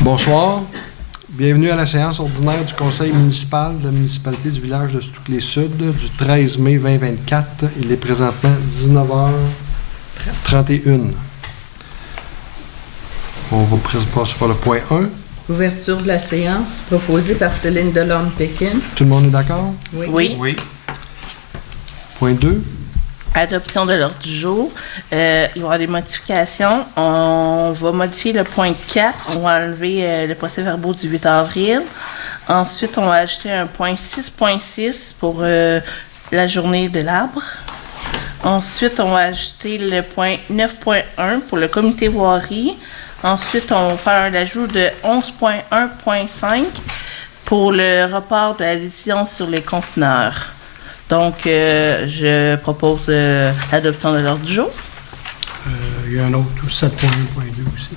Bonsoir. Bienvenue à la séance ordinaire du Conseil municipal de la municipalité du village de Stouclé-Sud du 13 mai 2024. Il est présentement 19h31. On va passer par le point 1. Ouverture de la séance, proposée par Céline Delorme-Pékin. Tout le monde est d'accord? Oui. Oui. Point 2. Adoption de l'ordre du jour. Il va y avoir des modifications. On va modifier le point 4. On va enlever le procès-verbaux du 8 avril. Ensuite, on va ajouter un point 6.6 pour la journée de l'arbre. Ensuite, on va ajouter le point 9.1 pour le comité voirie. Ensuite, on va faire l'ajout de 11.1.5 pour le report de la décision sur les conteneurs. Donc, je propose l'adoption de l'ordre du jour. Il y a un autre, 7.1.2 aussi.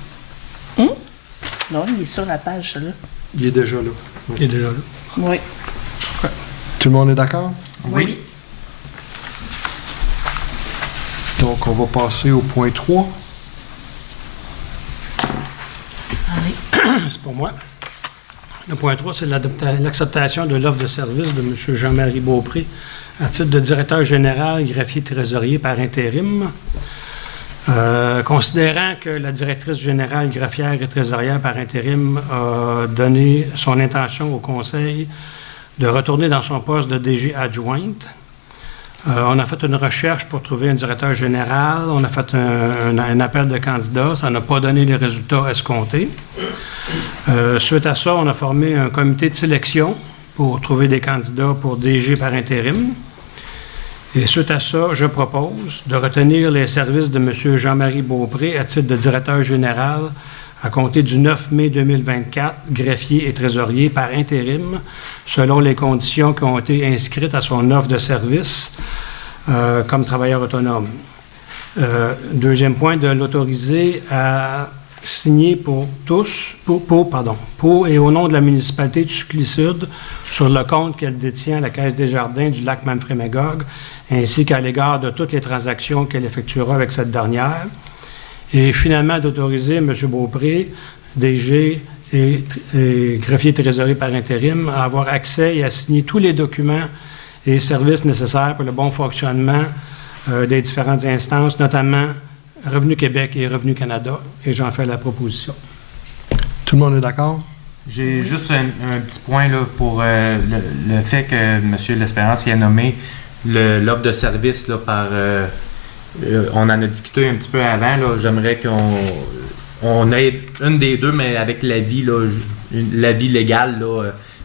Non, il est sur la page, celui-là. Il est déjà là. Il est déjà là. Oui. Tout le monde est d'accord? Oui. Donc, on va passer au point 3. Allez. C'est pour moi. Le point 3, c'est l'acceptation de l'offre de service de M. Jean-Marie Beaupré à titre de directeur général, greffier trésorier par intérim. Considérant que la directrice générale, greffière et trésorière par intérim a donné son intention au conseil de retourner dans son poste de DG adjointe, on a fait une recherche pour trouver un directeur général. On a fait un appel de candidats. Ça n'a pas donné les résultats escomptés. Suite à ça, on a formé un comité de sélection pour trouver des candidats pour DG par intérim. Et suite à ça, je propose de retenir les services de M. Jean-Marie Beaupré à titre de directeur général à compter du 9 mai 2024, greffier et trésorier par intérim, selon les conditions qui ont été inscrites à son offre de service comme travailleur autonome. Deuxième point, de l'autoriser à signer pour et au nom de la municipalité du Stouclé-Sud sur le compte qu'elle détient à la Caisse des Jardins du lac Memphremagog, ainsi qu'à l'égard de toutes les transactions qu'elle effectuera avec cette dernière. Et finalement, d'autoriser M. Beaupré, DG et greffier trésorier par intérim, à avoir accès et à signer tous les documents et services nécessaires pour le bon fonctionnement des différentes instances, notamment Revenu Québec et Revenu Canada, et j'en fais la proposition. Tout le monde est d'accord? J'ai juste un petit point là, pour le fait que M. L'Espérance y a nommé l'offre de service là, par... on en a discuté un petit peu avant. Là, j'aimerais qu'on ait une des deux, mais avec l'avis légal là,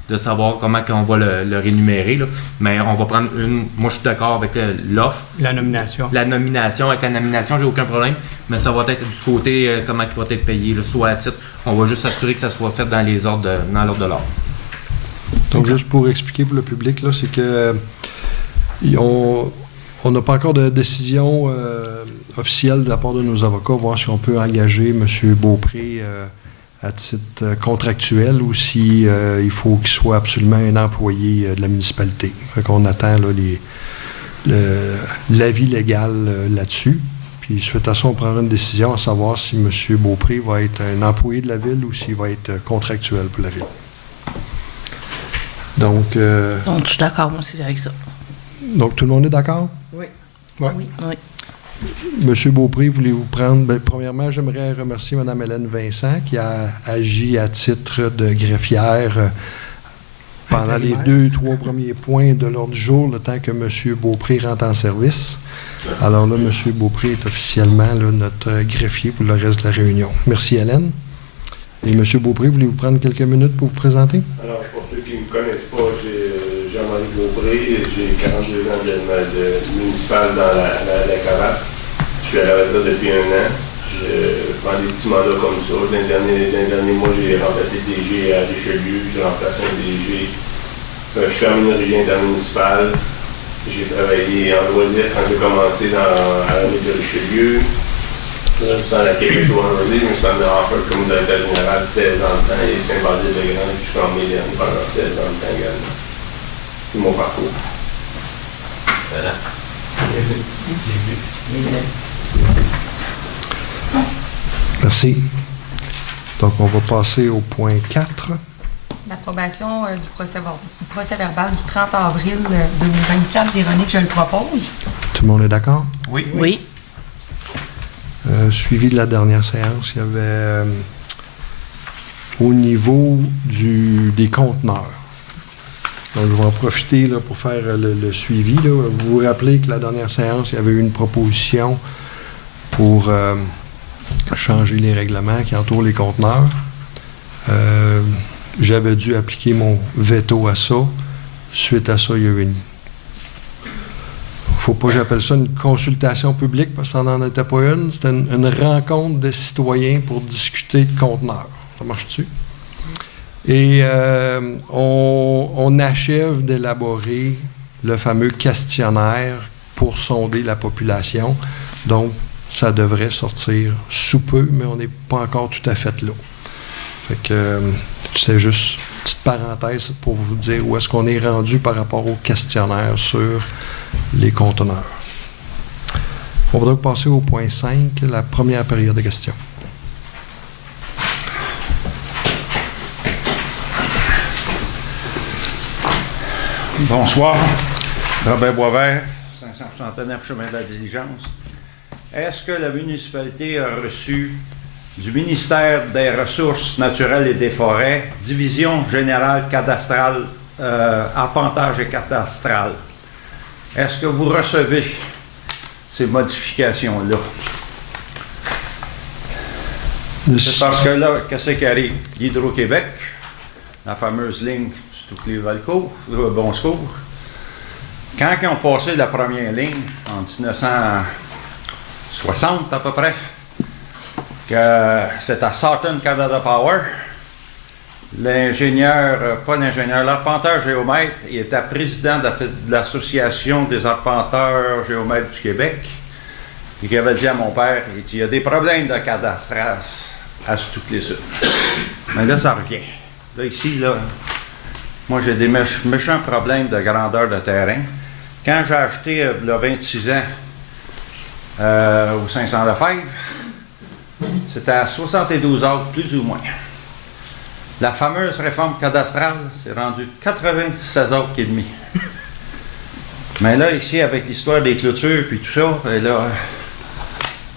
de savoir comment on va le rémunérer. Là. Mais on va prendre une... Moi, je suis d'accord avec l'offre. La nomination. Avec la nomination, j'ai aucun problème. Mais ça va être du côté comment il va être payé, là, soit à titre. On va juste s'assurer que ça soit fait dans l'ordre de l'ordre. Donc, juste pour expliquer pour le public, là, c'est que on n'a pas encore de décision officielle de la part de nos avocats, voir si on peut engager M. Beaupré à titre contractuel ou si il faut qu'il soit absolument un employé de la municipalité. Fait qu'on attend là, l'avis légal là-dessus. Puis suite à ça, on prendra une décision à savoir si M. Beaupré va être un employé de la ville ou s'il va être contractuel pour la ville. Donc, Donc, je suis d'accord, moi aussi, avec ça. Donc, tout le monde est d'accord? Oui. Ouais. Oui. Monsieur Beaupré, voulez-vous prendre... Bien, premièrement, j'aimerais remercier Mme Hélène Vincent qui a agi à titre de greffière pendant les 2-3 premiers points de l'ordre du jour, le temps que M. Beaupré rentre en service. Alors là, M. Beaupré est officiellement là, notre greffier pour le reste de la réunion. Merci, Hélène. Et M. Beaupré, voulez-vous prendre quelques minutes pour vous présenter? Alors, pour ceux qui ne me connaissent pas, j'ai Jean-Marie Beaupré, j'ai 42 ans de municipal dans la Cavate. Je suis à la retraite depuis 1 an. Je prends des petits mandats comme ça. Dans les derniers mois, j'ai remplacé le DG à Richelieu, j'ai remplacé un DG. Je suis familier intermunicipal. J'ai travaillé en loisir quand j'ai commencé à la ville de Richelieu. Je suis dans la Québec au Loisir, je me suis en fait comme directeur général 16 ans de temps et Saint-Basile-de-Grande jusqu'en mai dernier pendant 16 ans de temps également. C'est mon parcours. Excellent. Merci. Donc, on va passer au point 4. L'approbation du procès verbal du 30 avril 2024. Véronique, je le propose. Tout le monde est d'accord? Oui. Oui. Suivi de la dernière séance, il y avait au niveau des conteneurs. Donc, je vais en profiter là, pour faire le suivi. Là. Vous vous rappelez que la dernière séance, il y avait eu une proposition pour changer les règlements qui entourent les conteneurs. J'avais dû appliquer mon veto à ça. Suite à ça, il y a eu faut pas que j'appelle ça une consultation publique parce que ça n'en était pas une. C'était une rencontre de citoyens pour discuter de conteneurs. Ça marche-tu? Et on achève d'élaborer le fameux questionnaire pour sonder la population. Donc, ça devrait sortir sous peu, mais on n'est pas encore tout à fait là. Fait que c'est juste une petite parenthèse pour vous dire où est-ce qu'on est rendu par rapport au questionnaire sur les conteneurs. On va donc passer au point 5, la première période de questions. Bonsoir. Robert Boisvert, 569 chemin de la Diligence. Est-ce que la municipalité a reçu du ministère des Ressources naturelles et des Forêts, Division générale cadastrale, arpentage et cadastral? Est-ce que vous recevez ces modifications-là? C'est parce que là, qu'est-ce qui arrive? L'Hydro-Québec, la fameuse ligne sur toutes les Valcourt, Bon Secours, quand ils ont passé la première ligne en 1960 à peu près, que c'est à Southern Canada Power, l'arpenteur géomètre, il était président de l'Association des arpenteurs géomètres du Québec, et qui avait dit à mon père, il dit, il y a des problèmes de cadastrage à toutes les sites. Mais là, ça revient. Là, ici, là, moi, j'ai des méchants problèmes de grandeur de terrain. Quand j'ai acheté, il y a 26 ans, au 500 Lefebvre, c'était à 72 acres, plus ou moins. La fameuse réforme cadastrale, c'est rendu 97 acres et demi. Mais là, ici, avec l'histoire des clôtures puis tout ça, et là,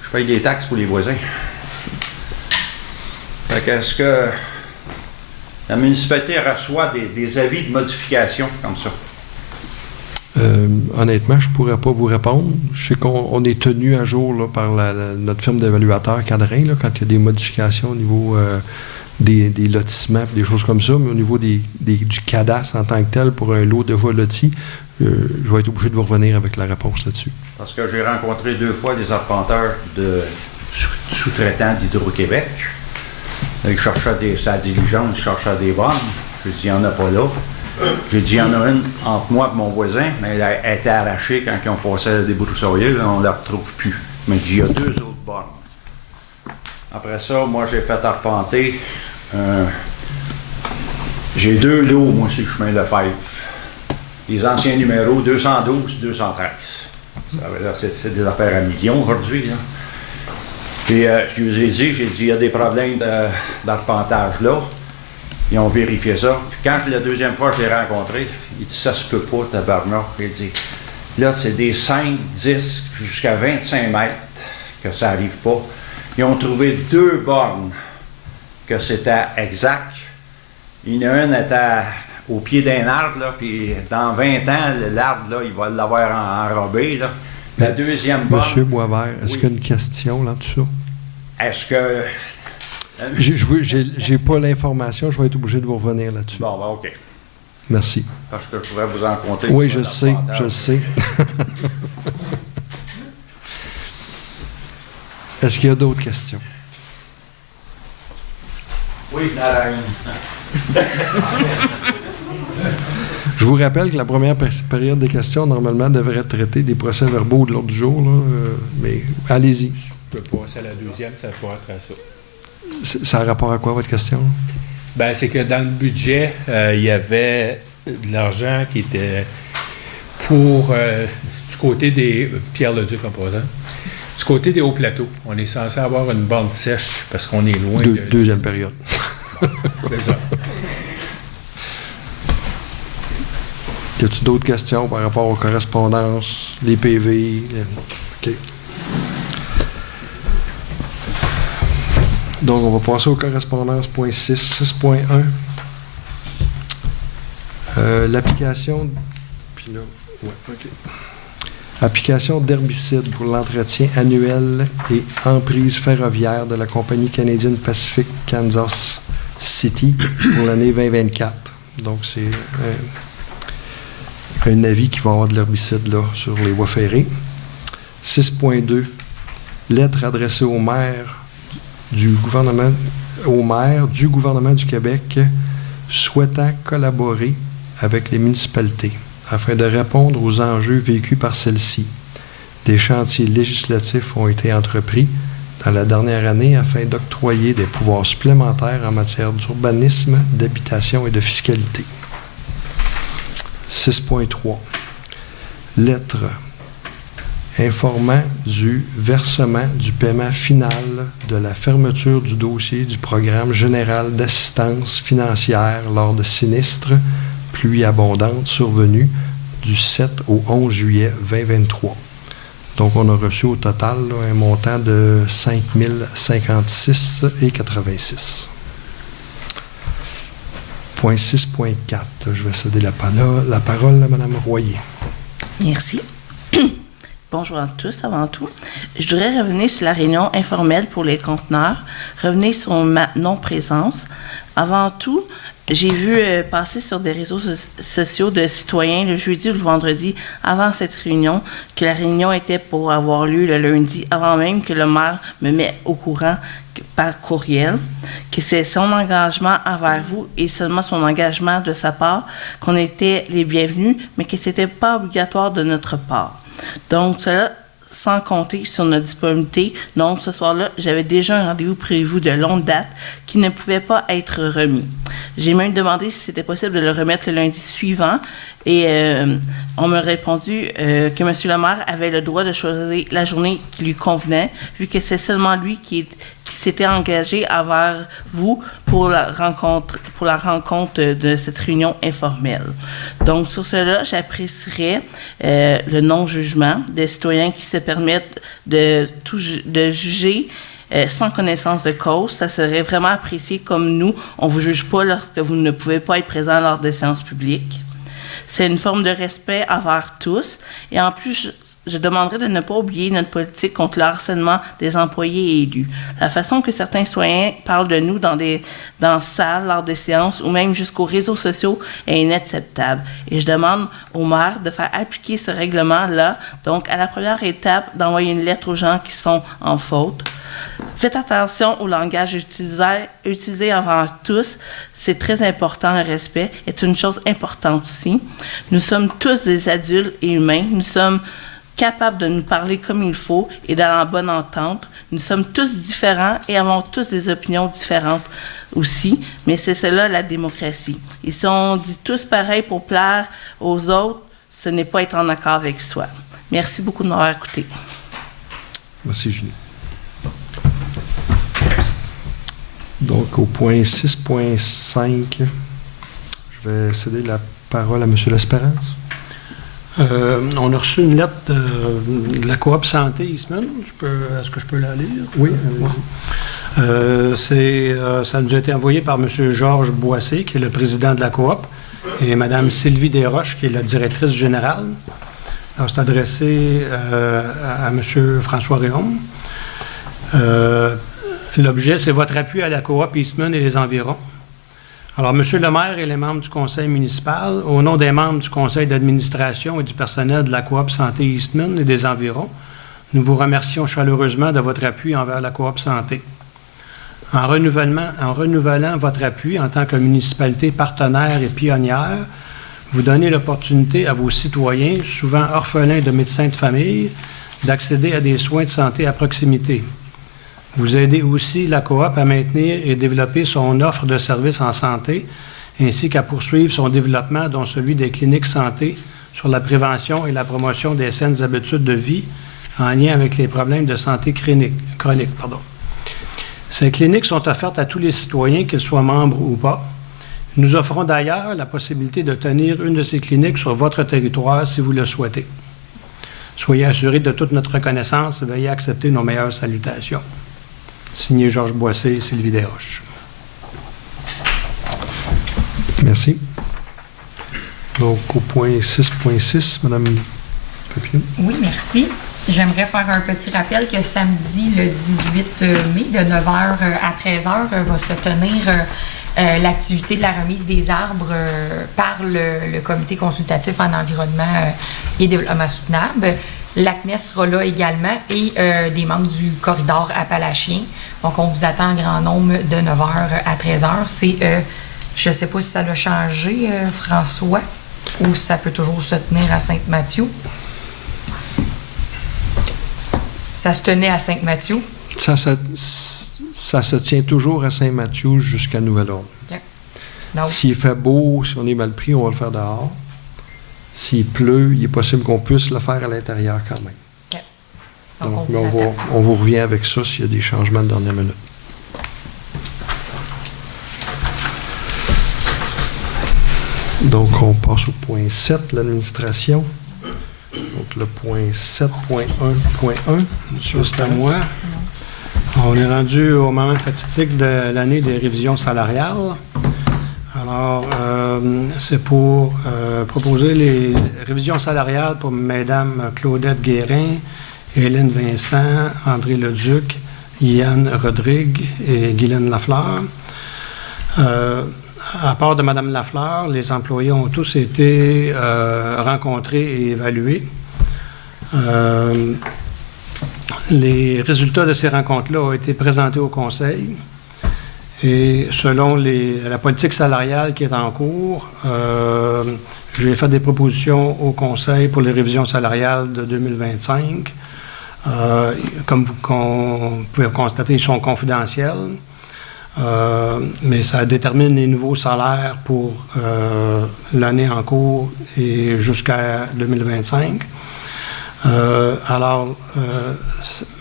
je paye des taxes pour les voisins. Fait que, est-ce que la municipalité reçoit des avis de modification comme ça? Honnêtement, je ne pourrais pas vous répondre. Je sais qu'on est tenu à jour là, par notre firme d'évaluateur Cadrin, là, quand il y a des modifications au niveau des lotissements et des choses comme ça, mais au niveau du cadastre en tant que tel pour un lot déjà loti, je vais être obligé de vous revenir avec la réponse là-dessus. Parce que j'ai rencontré 2 fois des arpenteurs de sous-traitants d'Hydro-Québec. Ils cherchaient sa diligence, ils cherchaient des bornes. J'ai dit, il n'y en a pas là. J'ai dit, il y en a une entre moi et mon voisin, mais elle a été arrachée quand ils ont passé à des broussailles, on ne la retrouve plus. Mais il y a 2 autres bornes. Après ça, moi, j'ai fait arpenter. J'ai 2 lots, moi, sur le chemin Lefebvre. Les anciens numéros 212, 213. C'est des affaires à millions aujourd'hui. Là. Puis, je lui ai dit, il y a des problèmes d'arpentage là. Ils ont vérifié ça. Puis quand la deuxième fois je l'ai rencontré, il dit, ça se peut pas, tabarnak. Il dit, là, c'est des 5, 10, jusqu'à 25 mètres que ça n'arrive pas. Ils ont trouvé 2 bornes que c'était exact. Il y en a une était au pied d'un arbre, là, puis dans 20 ans, l'arbre, là, il va l'avoir enrobé. Là. La deuxième borne... Monsieur Boisvert, est-ce qu'il y a une question là-dessus? Est-ce que... J'ai pas l'information, je vais être obligé de vous revenir là-dessus. Bon, ben, OK. Merci. Parce que je pourrais vous en compter. Oui, je sais. Est-ce qu'il y a d'autres questions? Oui, je n'en ai une. Je vous rappelle que la première période des questions, normalement, devrait traiter des procès-verbaux de l'ordre du jour, là, mais allez-y. Je peux passer à la deuxième, ça pourrait être à ça. Ça a rapport à quoi, votre question? Ben, c'est que dans le budget, il y avait de l'argent qui était pour du côté des... Pierre Leduc, en passant. Du côté des hauts plateaux, on est censé avoir une bande sèche parce qu'on est loin de... Deuxième période. C'est ça. Y a-t-il d'autres questions par rapport aux correspondances, les PV? OK. Donc, on va passer aux correspondances. Point 6, 6.1. L'application... Puis là... Ouais, OK. Application d'herbicide pour l'entretien annuel et emprise ferroviaire de la compagnie canadienne Pacific Kansas City pour l'année 2024. Donc, c'est un avis qui va avoir de l'herbicide là sur les voies ferrées. 6.2. Lettre adressée au maire du gouvernement du Québec souhaitant collaborer avec les municipalités afin de répondre aux enjeux vécus par celles-ci. Des chantiers législatifs ont été entrepris dans la dernière année afin d'octroyer des pouvoirs supplémentaires en matière d'urbanisme, d'habitation et de fiscalité. 6.3. Lettre informant du versement du paiement final de la fermeture du dossier du programme général d'assistance financière lors de sinistres, pluies abondantes survenues du 7 au 11 juillet 2023. Donc, on a reçu au total là, un montant de 5 056,86. Point 6.4. Je vais céder la parole à Mme Royer. Merci. Bonjour à tous, avant tout. Je voudrais revenir sur la réunion informelle pour les conteneurs, revenir sur ma non-présence. Avant tout, j'ai vu passer sur des réseaux sociaux de citoyens le jeudi ou le vendredi avant cette réunion que la réunion était pour avoir lieu le lundi, avant même que le maire me mette au courant par courriel, que c'est son engagement envers vous et seulement son engagement de sa part qu'on était les bienvenus, mais que c'était pas obligatoire de notre part. Donc, cela sans compter sur notre disponibilité. Donc, ce soir-là, j'avais déjà un rendez-vous prévu de longue date qui ne pouvait pas être remis. J'ai même demandé si c'était possible de le remettre le lundi suivant et on m'a répondu que M. le maire avait le droit de choisir la journée qui lui convenait, vu que c'est seulement lui qui s'était engagé envers vous pour la rencontre de cette réunion informelle. Donc, sur cela, j'apprécierais le non-jugement des citoyens qui se permettent de juger sans connaissance de cause. Ça serait vraiment apprécié comme nous. On ne vous juge pas lorsque vous ne pouvez pas être présent lors des séances publiques. C'est une forme de respect envers tous. Et en plus, je demanderais de ne pas oublier notre politique contre le harcèlement des employés et élus. La façon que certains citoyens parlent de nous dans salles, lors des séances ou même jusqu'aux réseaux sociaux est inacceptable. Et je demande au maire de faire appliquer ce règlement-là. Donc, à la première étape, d'envoyer une lettre aux gens qui sont en faute. Faites attention au langage utilisé envers tous. C'est très important. Le respect est une chose importante aussi. Nous sommes tous des adultes et humains. Nous sommes capables de nous parler comme il faut et dans la bonne entente. Nous sommes tous différents et avons tous des opinions différentes aussi, mais c'est cela la démocratie. Et si on dit tous pareil pour plaire aux autres, ce n'est pas être en accord avec soi. Merci beaucoup de m'avoir écouté. Merci, Julie. Donc, au point 6.5, je vais céder la parole à M. L'Espérance. On a reçu une lettre de la Coop Santé Eastman. Est-ce que je peux la lire? Oui. Ça nous a été envoyé par M. Georges Boissé, qui est le président de la Coop, et Mme Sylvie Desroches, qui est la directrice générale. Alors, c'est adressé à M. François Réaume. L'objet, c'est votre appui à la Coop Eastman et les environs. Alors, M. le maire et les membres du conseil municipal, au nom des membres du conseil d'administration et du personnel de la Coop Santé Eastman et des environs, nous vous remercions chaleureusement de votre appui envers la Coop Santé. En renouvelant votre appui en tant que municipalité partenaire et pionnière, vous donnez l'opportunité à vos citoyens, souvent orphelins de médecins de famille, d'accéder à des soins de santé à proximité. Vous aidez aussi la Coop à maintenir et développer son offre de services en santé, ainsi qu'à poursuivre son développement, dont celui des cliniques santé sur la prévention et la promotion des saines habitudes de vie en lien avec les problèmes de santé chronique. Ces cliniques sont offertes à tous les citoyens, qu'ils soient membres ou pas. Nous offrons d'ailleurs la possibilité de tenir une de ces cliniques sur votre territoire si vous le souhaitez. Soyez assurés de toute notre reconnaissance et veuillez accepter nos meilleures salutations. Signé Georges Boissé et Sylvie Desroches. Merci. Donc, au point 6.6, Mme Papineau. Oui, merci. J'aimerais faire un petit rappel que samedi, le 18 mai, de 9h à 13h, va se tenir l'activité de la remise des arbres par le Comité consultatif en environnement et développement soutenable. L'ACNES sera là également et des membres du corridor appalachien. Donc, on vous attend en grand nombre de 9h à 13h. C'est, je ne sais pas si ça a changé, François, ou si ça peut toujours se tenir à Sainte-Mathieu. Ça se tenait à Sainte-Mathieu. Ça se tient toujours à Saint-Mathieu jusqu'à nouvel ordre. Okay. S'il fait beau, si on est mal pris, on va le faire dehors. S'il pleut, il est possible qu'on puisse le faire à l'intérieur quand même. Okay. Donc, on vous revient avec ça s'il y a des changements de dernière minute. Donc, on passe au point 7, l'administration. Donc, le point 7.1.1. Monsieur, c'est à moi. On est rendu au moment fatidique de l'année des révisions salariales. Alors, c'est pour proposer les révisions salariales pour Mesdames Claudette Guérin, Hélène Vincent, André Leduc, Yann Rodrigue et Guylaine Lafleur. À part de Mme Lafleur, les employés ont tous été rencontrés et évalués. Les résultats de ces rencontres-là ont été présentés au Conseil. Et selon la politique salariale qui est en cours, j'ai fait des propositions au Conseil pour les révisions salariales de 2025. Comme vous pouvez constater, ils sont confidentiels. Mais ça détermine les nouveaux salaires pour l'année en cours et jusqu'à 2025. Alors,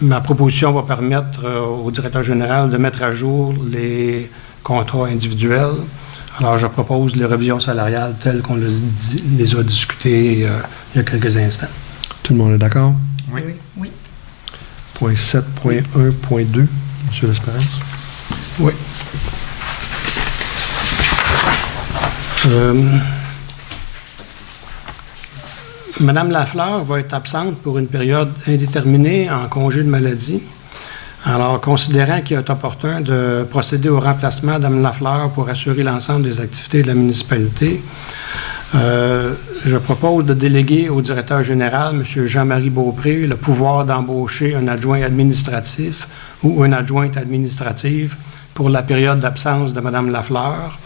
ma proposition va permettre au directeur général de mettre à jour les contrats individuels. Alors, je propose les révisions salariales telles qu'on les a discutées il y a quelques instants. Tout le monde est d'accord? Oui. Oui. Point 7.1.2, M. L'Espérance. Oui. Madame Lafleur va être absente pour une période indéterminée en congé de maladie. Alors, considérant qu'il est opportun de procéder au remplacement de Mme Lafleur pour assurer l'ensemble des activités de la municipalité, je propose de déléguer au directeur général, M. Jean-Marie Beaupré, le pouvoir d'embaucher un adjoint administratif ou une adjointe administrative pour la période d'absence de Mme Lafleur.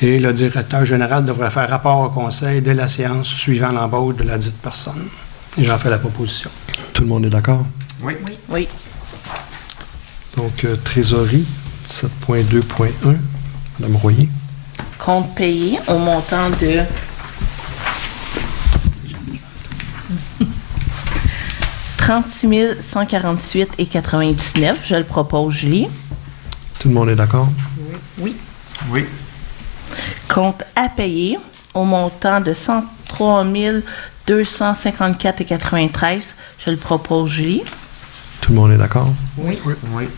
Et le directeur général devrait faire rapport au Conseil dès la séance suivant l'embauche de la dite personne. Et j'en fais la proposition. Tout le monde est d'accord? Oui. Oui. Oui. Donc, trésorerie, 7.2.1, Mme Royer. Compte payé au montant de 36 148,99. Je le propose, Julie. Tout le monde est d'accord? Oui. Oui. Compte à payer au montant de 103 254,93. Je le propose, Julie. Tout le monde est d'accord? Oui. Oui.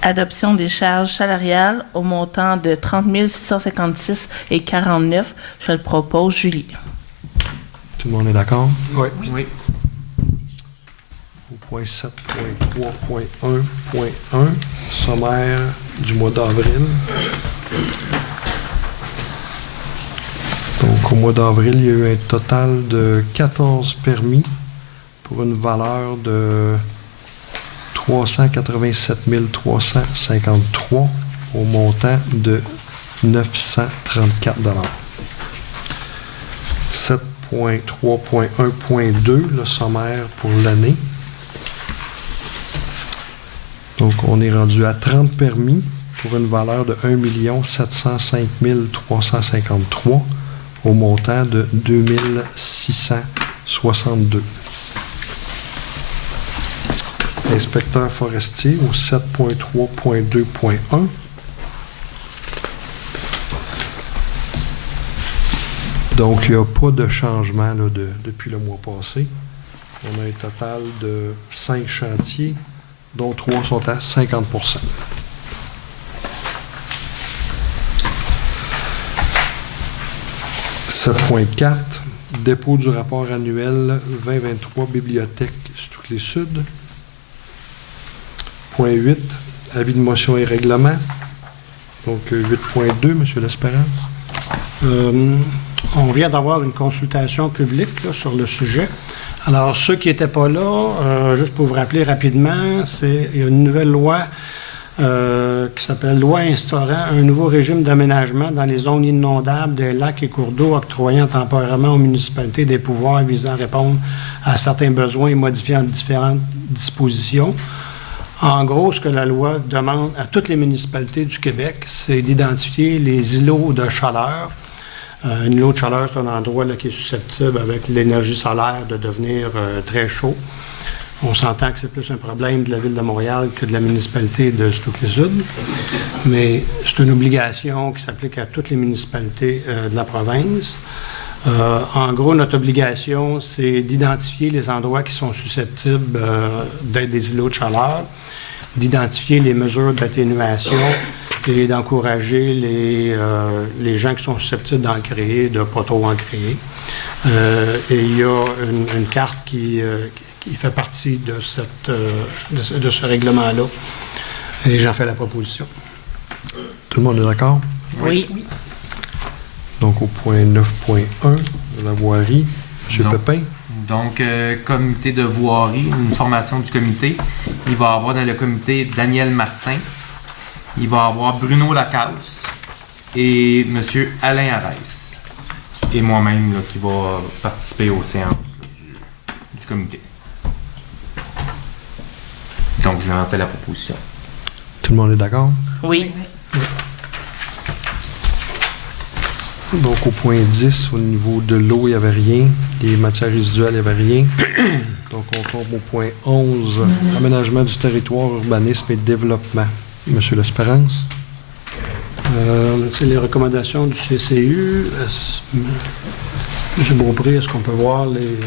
Adoption des charges salariales au montant de 30 656,49. Je le propose, Julie. Tout le monde est d'accord? Oui. Oui. Au point 7.3.1.1, sommaire du mois d'avril. Donc, au mois d'avril, il y a eu un total de 14 permis pour une valeur de 387 353 au montant de 934 $. 7.3.1.2, le sommaire pour l'année. Donc, on est rendu à 30 permis pour une valeur de 1 705 353 au au montant de 2662. Inspecteur forestier au 7.3.2.1. Donc, il n'y a pas de changement là, depuis le mois passé. On a un total de 5 chantiers, dont 3 sont à 50%. « 7.4 Dépôt du rapport annuel 2023 Bibliothèque Stud. Point 8 Avis de motion et règlement. Donc, 8.2, M. L'Espérance. On vient d'avoir une consultation publique là, sur le sujet. Alors, ceux qui n'étaient pas là, juste pour vous rappeler rapidement, il y a une nouvelle loi qui s'appelle « Loi instaurant un nouveau régime d'aménagement dans les zones inondables des lacs et cours d'eau, octroyant temporairement aux municipalités des pouvoirs visant à répondre à certains besoins et modifiant différentes dispositions ». En gros, ce que la loi demande à toutes les municipalités du Québec, c'est d'identifier les îlots de chaleur. Un îlot de chaleur, c'est un endroit là, qui est susceptible, avec l'énergie solaire, de devenir très chaud. On s'entend que c'est plus un problème de la Ville de Montréal que de la municipalité de Sud. Mais c'est une obligation qui s'applique à toutes les municipalités de la province. En gros, notre obligation, c'est d'identifier les endroits qui sont susceptibles d'être des îlots de chaleur, d'identifier les mesures d'atténuation et d'encourager les gens qui sont susceptibles d'en créer, de ne pas trop en créer. Et il y a une carte qui fait partie de ce règlement-là. Et j'en fais la proposition. Tout le monde est d'accord? Oui. Donc, au point 9.1 de la voirie, M. Pépin. Donc, comité de voirie, une formation du comité. Il va y avoir dans le comité Daniel Martin. Il va y avoir Bruno Lacasse et M. Alain Arès. Et moi-même là, qui va participer aux séances là, du comité. Donc, je vais en faire la proposition. Tout le monde est d'accord? Oui. Donc, au point 10, au niveau de l'eau, il n'y avait rien. Des matières résiduelles, il n'y avait rien. Donc, on tombe au point 11, aménagement du territoire, urbanisme et développement. Monsieur L'Espérance. C'est les recommandations du CCU. Monsieur Beaupré, est-ce qu'on peut voir les...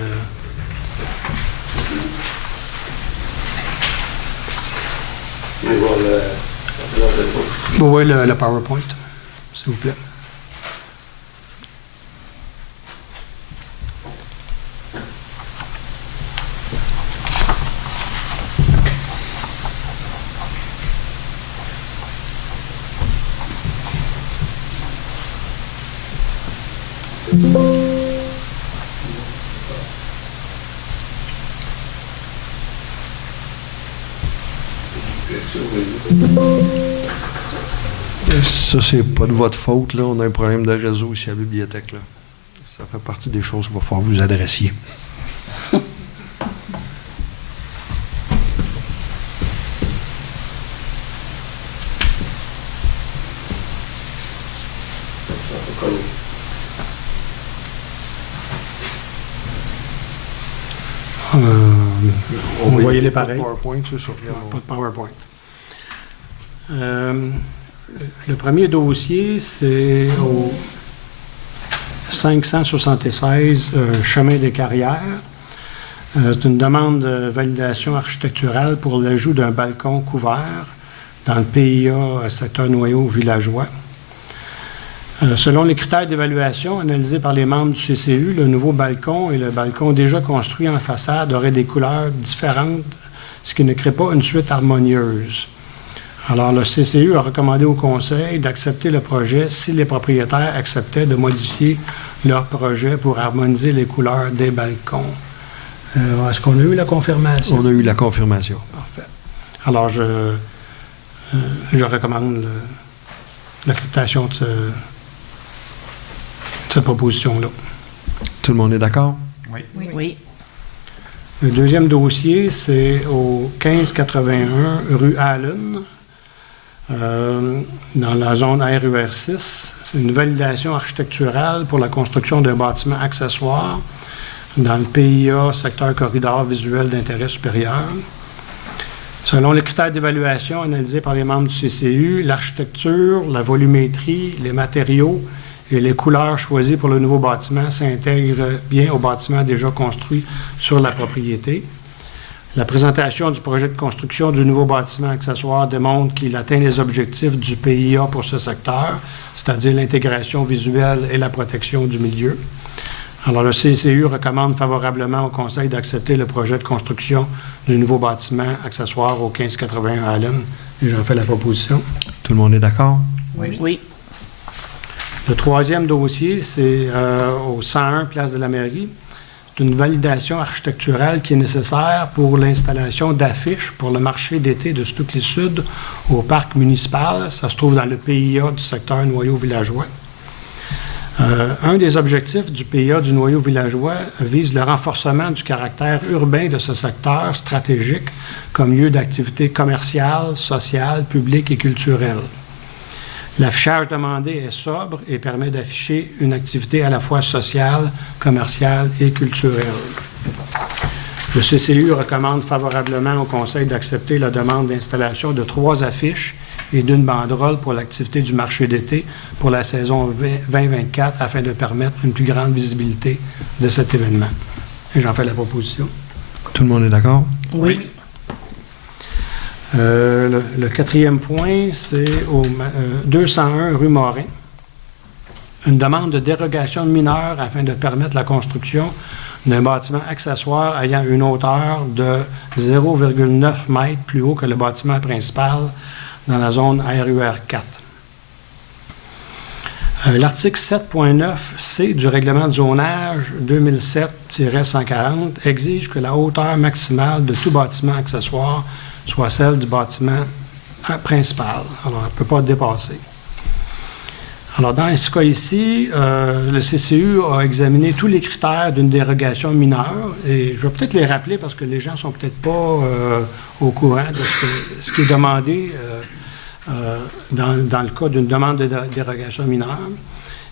Oui, le PowerPoint, s'il vous plaît. Ça, c'est pas de votre faute, là. On a un problème de réseau ici à la bibliothèque, là. Ça fait partie des choses qu'il va falloir vous adressiez. On voyait les pareils. PowerPoint, c'est ça. Pas de PowerPoint. Le premier dossier, c'est au 576 Chemin des Carrières. C'est une demande de validation architecturale pour l'ajout d'un balcon couvert dans le PIA secteur noyau villageois. Selon les critères d'évaluation analysés par les membres du CCU, le nouveau balcon et le balcon déjà construit en façade auraient des couleurs différentes, ce qui ne crée pas une suite harmonieuse. Alors, le CCU a recommandé au Conseil d'accepter le projet si les propriétaires acceptaient de modifier leur projet pour harmoniser les couleurs des balcons. Est-ce qu'on a eu la confirmation? On a eu la confirmation. Parfait. Alors, je recommande l'acceptation de cette proposition-là. Tout le monde est d'accord? Oui. Oui. Le deuxième dossier, c'est au 1581 rue Allen. dans la zone RUR 6. C'est une validation architecturale pour la construction d'un bâtiment accessoire dans le PIA, secteur corridor visuel d'intérêt supérieur. Selon les critères d'évaluation analysés par les membres du CCU, l'architecture, la volumétrie, les matériaux et les couleurs choisies pour le nouveau bâtiment s'intègrent bien au bâtiment déjà construit sur la propriété. La présentation du projet de construction du nouveau bâtiment accessoire démontre qu'il atteint les objectifs du PIA pour ce secteur, c'est-à-dire l'intégration visuelle et la protection du milieu. Alors, le CCU recommande favorablement au Conseil d'accepter le projet de construction du nouveau bâtiment accessoire au 1581 Allen. Et j'en fais la proposition. Tout le monde est d'accord? Oui. Le troisième dossier, c'est au 101 Place de la Mairie. C'est une validation architecturale qui est nécessaire pour l'installation d'affiches pour le marché d'été de Stukely Sud au parc municipal. Ça se trouve dans le PIA du secteur noyau villageois. Un des objectifs du PIA du noyau villageois vise le renforcement du caractère urbain de ce secteur stratégique comme lieu d'activité commerciale, sociale, publique et culturelle. L'affichage demandé est sobre et permet d'afficher une activité à la fois sociale, commerciale et culturelle. Le CCU recommande favorablement au Conseil d'accepter la demande d'installation de 3 affiches et d'une banderole pour l'activité du marché d'été pour la saison 2024 afin de permettre une plus grande visibilité de cet événement. Et j'en fais la proposition. Tout le monde est d'accord? Oui. Le quatrième point, c'est au 201 rue Morin. Une demande de dérogation mineure afin de permettre la construction d'un bâtiment accessoire ayant une hauteur de 0,9 m plus haut que le bâtiment principal dans la zone RUR 4. L'article 7.9c du règlement de zonage 2007-140 exige que la hauteur maximale de tout bâtiment accessoire soit celle du bâtiment principal. Alors, elle ne peut pas dépasser. Alors, dans ce cas ici, le CCU a examiné tous les critères d'une dérogation mineure et je vais peut-être les rappeler parce que les gens ne sont peut-être pas au courant de ce qui est demandé dans le cas d'une demande de dérogation mineure.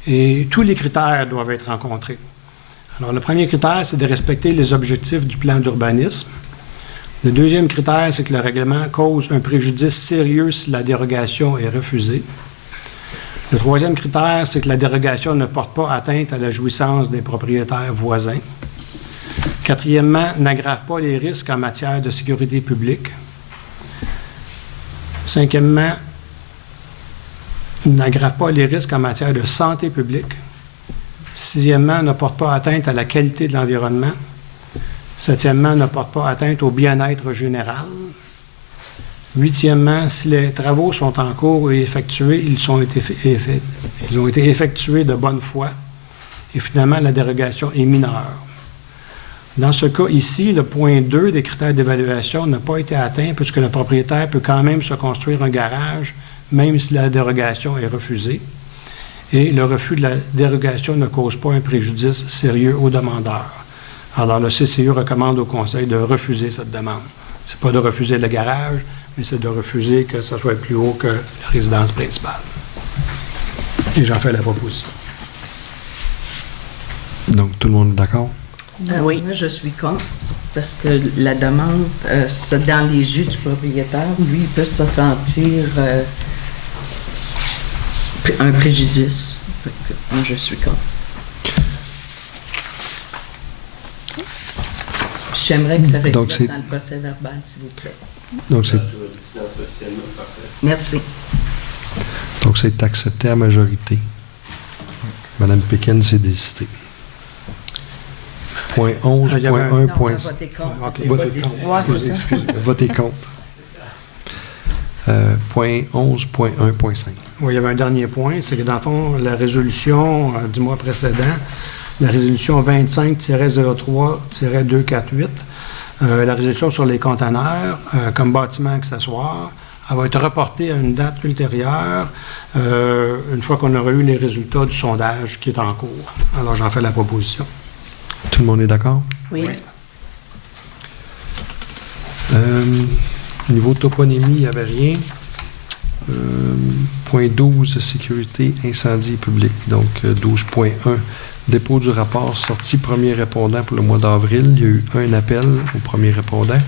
Et tous les critères doivent être rencontrés. Alors, le premier critère, c'est de respecter les objectifs du plan d'urbanisme. Le deuxième critère, c'est que le règlement cause un préjudice sérieux si la dérogation est refusée. Le troisième critère, c'est que la dérogation ne porte pas atteinte à la jouissance des propriétaires voisins. Quatrièmement, n'aggrave pas les risques en matière de sécurité publique. Cinquièmement, n'aggrave pas les risques en matière de santé publique. Sixièmement, ne porte pas atteinte à la qualité de l'environnement. Septièmement, ne porte pas atteinte au bien-être général. Huitièmement, si les travaux sont en cours et effectués, ils ont été effectués de bonne foi. Et finalement, la dérogation est mineure. Dans ce cas ici, le point 2 des critères d'évaluation n'a pas été atteint puisque le propriétaire peut quand même se construire un garage, même si la dérogation est refusée. Et le refus de la dérogation ne cause pas un préjudice sérieux au demandeur. Alors, le CCU recommande au Conseil de refuser cette demande. Ce n'est pas de refuser le garage, mais c'est de refuser que ça soit plus haut que la résidence principale. Et j'en fais la proposition. Donc, tout le monde est d'accord? Oui. Moi, je suis contre, parce que la demande, c'est dans les yeux du propriétaire. Lui, il peut se sentir un préjudice. Moi, je suis contre. J'aimerais que ça reflète dans le procès verbal, s'il vous plaît. Donc, c'est... Merci. Donc, c'est accepté à majorité. Madame Pékin s'est désistée. Point 11, point 1, Non, point... voter contre. Okay. Votez contre. Point 11, point 1, point 5. Oui, il y avait un dernier point, c'est que dans le fond, la résolution du mois précédent, la résolution 25-03-248, la résolution sur les conteneurs comme bâtiment accessoire, elle va être reportée à une date ultérieure, une fois qu'on aura eu les résultats du sondage qui est en cours. Alors, j'en fais la proposition. Tout le monde est d'accord? Oui. Niveau toponymie, il n'y avait rien. Point 12, sécurité, incendie public. Donc, 12.1, dépôt du rapport sorti premier répondant pour le mois d'avril. Il y a eu un appel au premier répondant.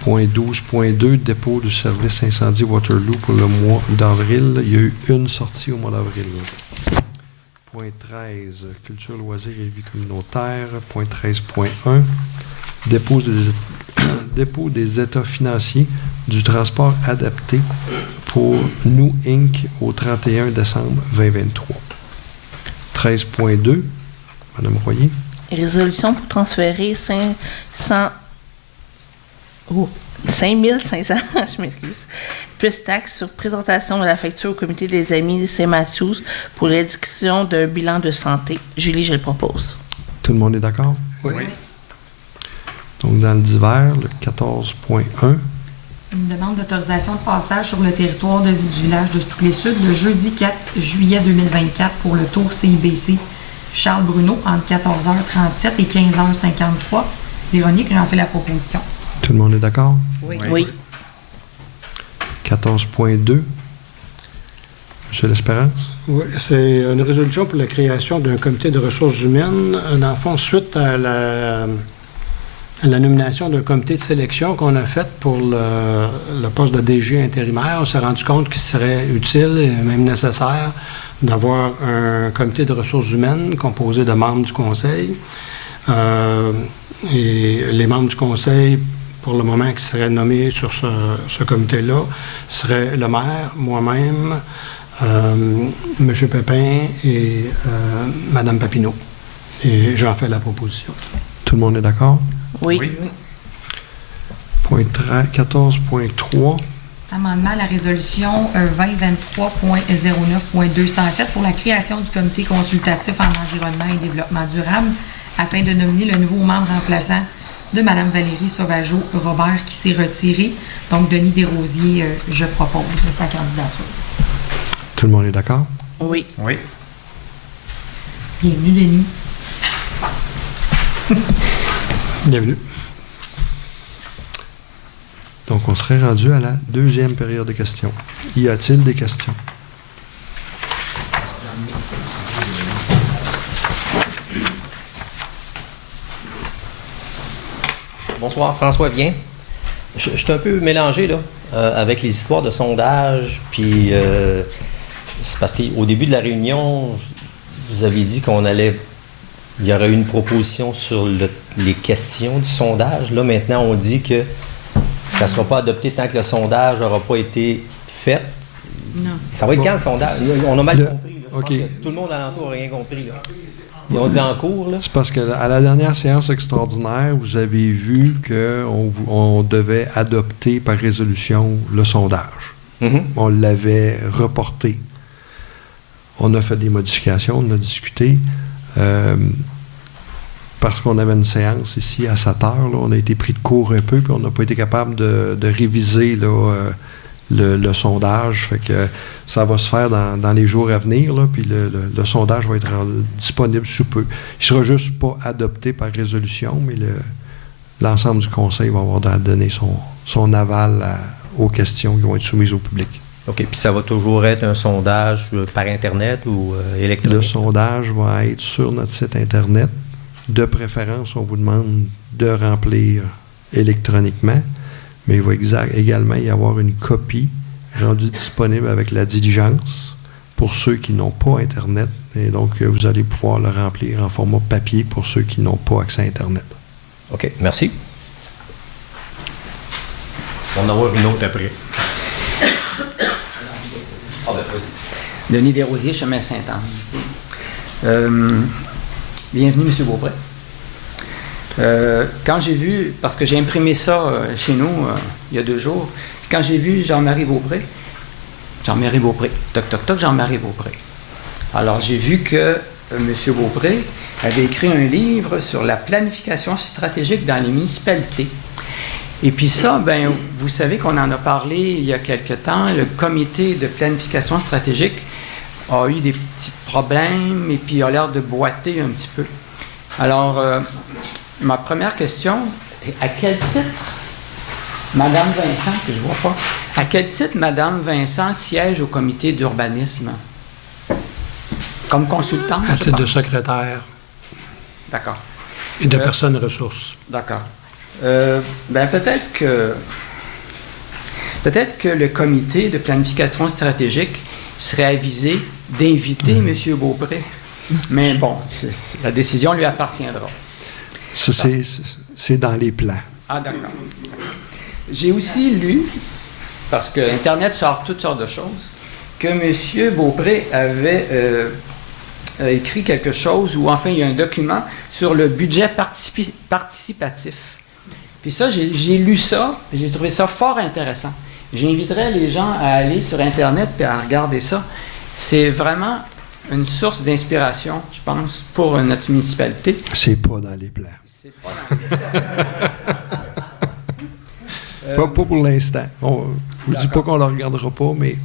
Point 12.2, dépôt du service incendie Waterloo pour le mois d'avril. Il y a eu une sortie au mois d'avril. Point 13, culture, loisirs et vie communautaire. Point 13.1, dépôt des états financiers du transport adapté pour Nous Inc. au 31 décembre 2023. 13.2, Mme Royer. Résolution pour transférer 500 je m'excuse, plus taxes sur présentation de la facture au comité des amis de Saint-Matthews pour l'exécution d'un bilan de santé. Julie, je le propose. Tout le monde est d'accord? Oui. Donc, dans le divers, le 14.1. Une demande d'autorisation de passage sur le territoire du village de Stouclé-Sud le jeudi 4 juillet 2024 pour le tour CIBC Charles Bruno entre 14h37 et 15h53. Véronique, j'en fais la proposition. Tout le monde est d'accord? Oui. 14.2. Monsieur L'Espérance? Oui, c'est une résolution pour la création d'un comité de ressources humaines. Dans le fond, suite à la nomination d'un comité de sélection qu'on a fait pour le poste de DG intérimaire, on s'est rendu compte qu'il serait utile et même nécessaire d'avoir un comité de ressources humaines composé de membres du conseil. Et les membres du conseil, pour le moment, qui seraient nommés sur ce comité-là, seraient le maire, moi-même, M. Pépin et Mme Papineau. Et j'en fais la proposition. Tout le monde est d'accord? Oui. Point 14.3. Amendement à la résolution 2023.09.207 pour la création du comité consultatif en environnement et développement durable afin de nominer le nouveau membre remplaçant de Mme Valérie Sauvageau-Robert qui s'est retirée. Donc, Denis Desrosiers, je propose sa candidature. Tout le monde est d'accord? Oui. Oui. Bienvenue, Denis. Bienvenue. Donc, on serait rendu à la deuxième période de questions. Y a-t-il des questions? Bonsoir, François Vien. Je suis un peu mélangé là, avec les histoires de sondage, puis c'est parce qu'au début de la réunion, vous avez dit il y aurait eu une proposition sur les questions du sondage. Là, maintenant, on dit que ça ne sera pas adopté tant que le sondage n'aura pas été fait. Non. Ça va être quand le sondage? On a mal compris. Là. Je OK. pense que tout le monde alentour n'a rien compris. Là. Ils ont dit en cours, là. C'est parce qu'à la dernière séance extraordinaire, vous avez vu qu'on devait adopter par résolution le sondage. Mm-hmm. On l'avait reporté. On a fait des modifications, on a discuté. Parce qu'on avait une séance ici à 7 heures, là, on a été pris de court un peu, puis on n'a pas été capable de réviser là, le sondage. Fait que ça va se faire dans les jours à venir, là, puis le sondage va être disponible sous peu. Il ne sera juste pas adopté par résolution, mais l'ensemble du conseil va avoir donné son aval aux questions qui vont être soumises au public. OK. Puis ça va toujours être un sondage par Internet ou électronique? Le sondage va être sur notre site Internet. De préférence, on vous demande de remplir électroniquement, mais il va également y avoir une copie rendue disponible avec la diligence pour ceux qui n'ont pas Internet. Et donc, vous allez pouvoir le remplir en format papier pour ceux qui n'ont pas accès à Internet. OK. Merci. On va en avoir une autre après. Denis Desrosiers, chemin Sainte-Anne. Bienvenue, M. Beaupré. Quand j'ai vu, parce que j'ai imprimé ça chez nous il y a 2 jours, quand j'ai vu Jean-Marie Beaupré, toc, toc, toc, Jean-Marie Beaupré. Alors, j'ai vu que M. Beaupré avait écrit un livre sur la planification stratégique dans les municipalités. Et puis ça, ben, vous savez qu'on en a parlé il y a quelque temps, le comité de planification stratégique a eu des petits problèmes et puis a l'air de boiter un petit peu. Alors, ma première question, à quel titre Madame Vincent, que je vois pas. À quel titre Madame Vincent siège au comité d'urbanisme? Comme consultante? À titre de secrétaire D'accord. et de personne ressource. D'accord. Peut-être que le comité de planification stratégique serait avisé d'inviter M. Beaupré. Mais bon, la décision lui appartiendra. Ça, c'est dans les plans. Ah, d'accord. J'ai aussi lu, parce que Internet sort toutes sortes de choses, que M. Beaupré avait écrit quelque chose, ou enfin, il y a un document sur le budget participatif. Puis ça, j'ai lu ça, et j'ai trouvé ça fort intéressant. J'inviterais les gens à aller sur Internet et à regarder ça. C'est vraiment une source d'inspiration, je pense, pour notre municipalité. C'est pas dans les plans. C'est pas dans les plans. Pas pour l'instant. Je ne dis pas qu'on ne le regardera pas, mais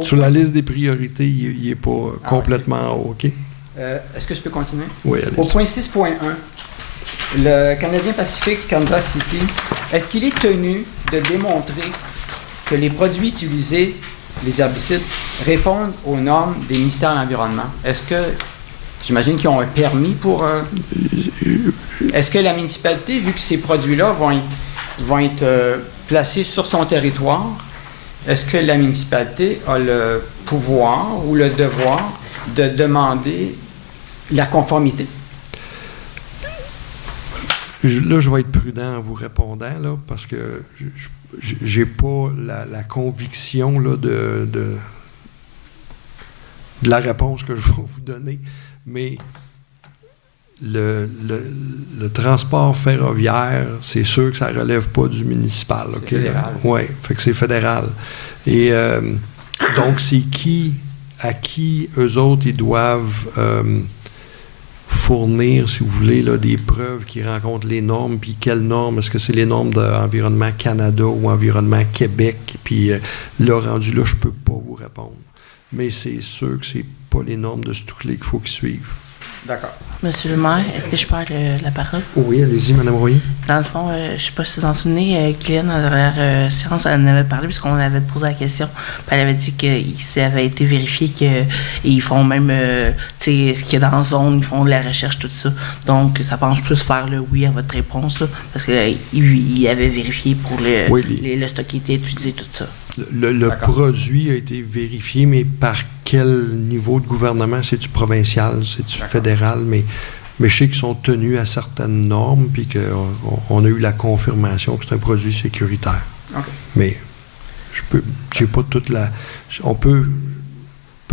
sur la liste des priorités, il n'est pas complètement haut. OK? Est-ce que je peux continuer? Oui, allez-y. Au point 6.1, le Canadien Pacifique Kansas City, est-ce qu'il est tenu de démontrer que les produits utilisés, les herbicides, répondent aux normes des ministères de l'Environnement? Est-ce que, j'imagine qu'ils ont un permis pour... Est-ce que la municipalité, vu que ces produits-là vont être placés sur son territoire, est-ce que la municipalité a le pouvoir ou le devoir de demander la conformité? Là, je vais être prudent en vous répondant, là, parce que je n'ai pas la conviction là, de la réponse que je vais vous donner, mais le transport ferroviaire, c'est sûr que ça ne relève pas du municipal. C'est Okay? fédéral. Oui, fait que c'est fédéral. Et donc, c'est à qui eux autres, ils doivent fournir, si vous voulez, là, des preuves qui rencontrent les normes, puis quelles normes? Est-ce que c'est les normes d'Environnement Canada ou Environnement Québec? Puis là, rendu là, je ne peux pas vous répondre. Mais c'est sûr que c'est pas les normes de Stuclé qu'il faut qu'ils suivent. D'accord. Monsieur le maire, est-ce que je parle la parole? Oui, allez-y, Mme Royer. Dans le fond, je ne sais pas si vous en souvenez, Guylaine, à la dernière séance, elle en avait parlé puisqu'on avait posé la question. Puis elle avait dit que ça avait été vérifié qu'ils font même, tu sais, ce qu'il y a dans la zone, ils font de la recherche, tout ça. Donc, ça penche plus vers le oui à votre réponse, là, parce qu'il avait vérifié pour le stock qui était utilisé, tout ça. Le produit a été vérifié, mais par quel niveau de gouvernement? C'est-tu provincial? C'est-tu fédéral? Mais je sais qu'ils sont tenus à certaines normes, puis qu'on a eu la confirmation que c'est un produit sécuritaire. Okay. Mais j'ai pas toute la... On peut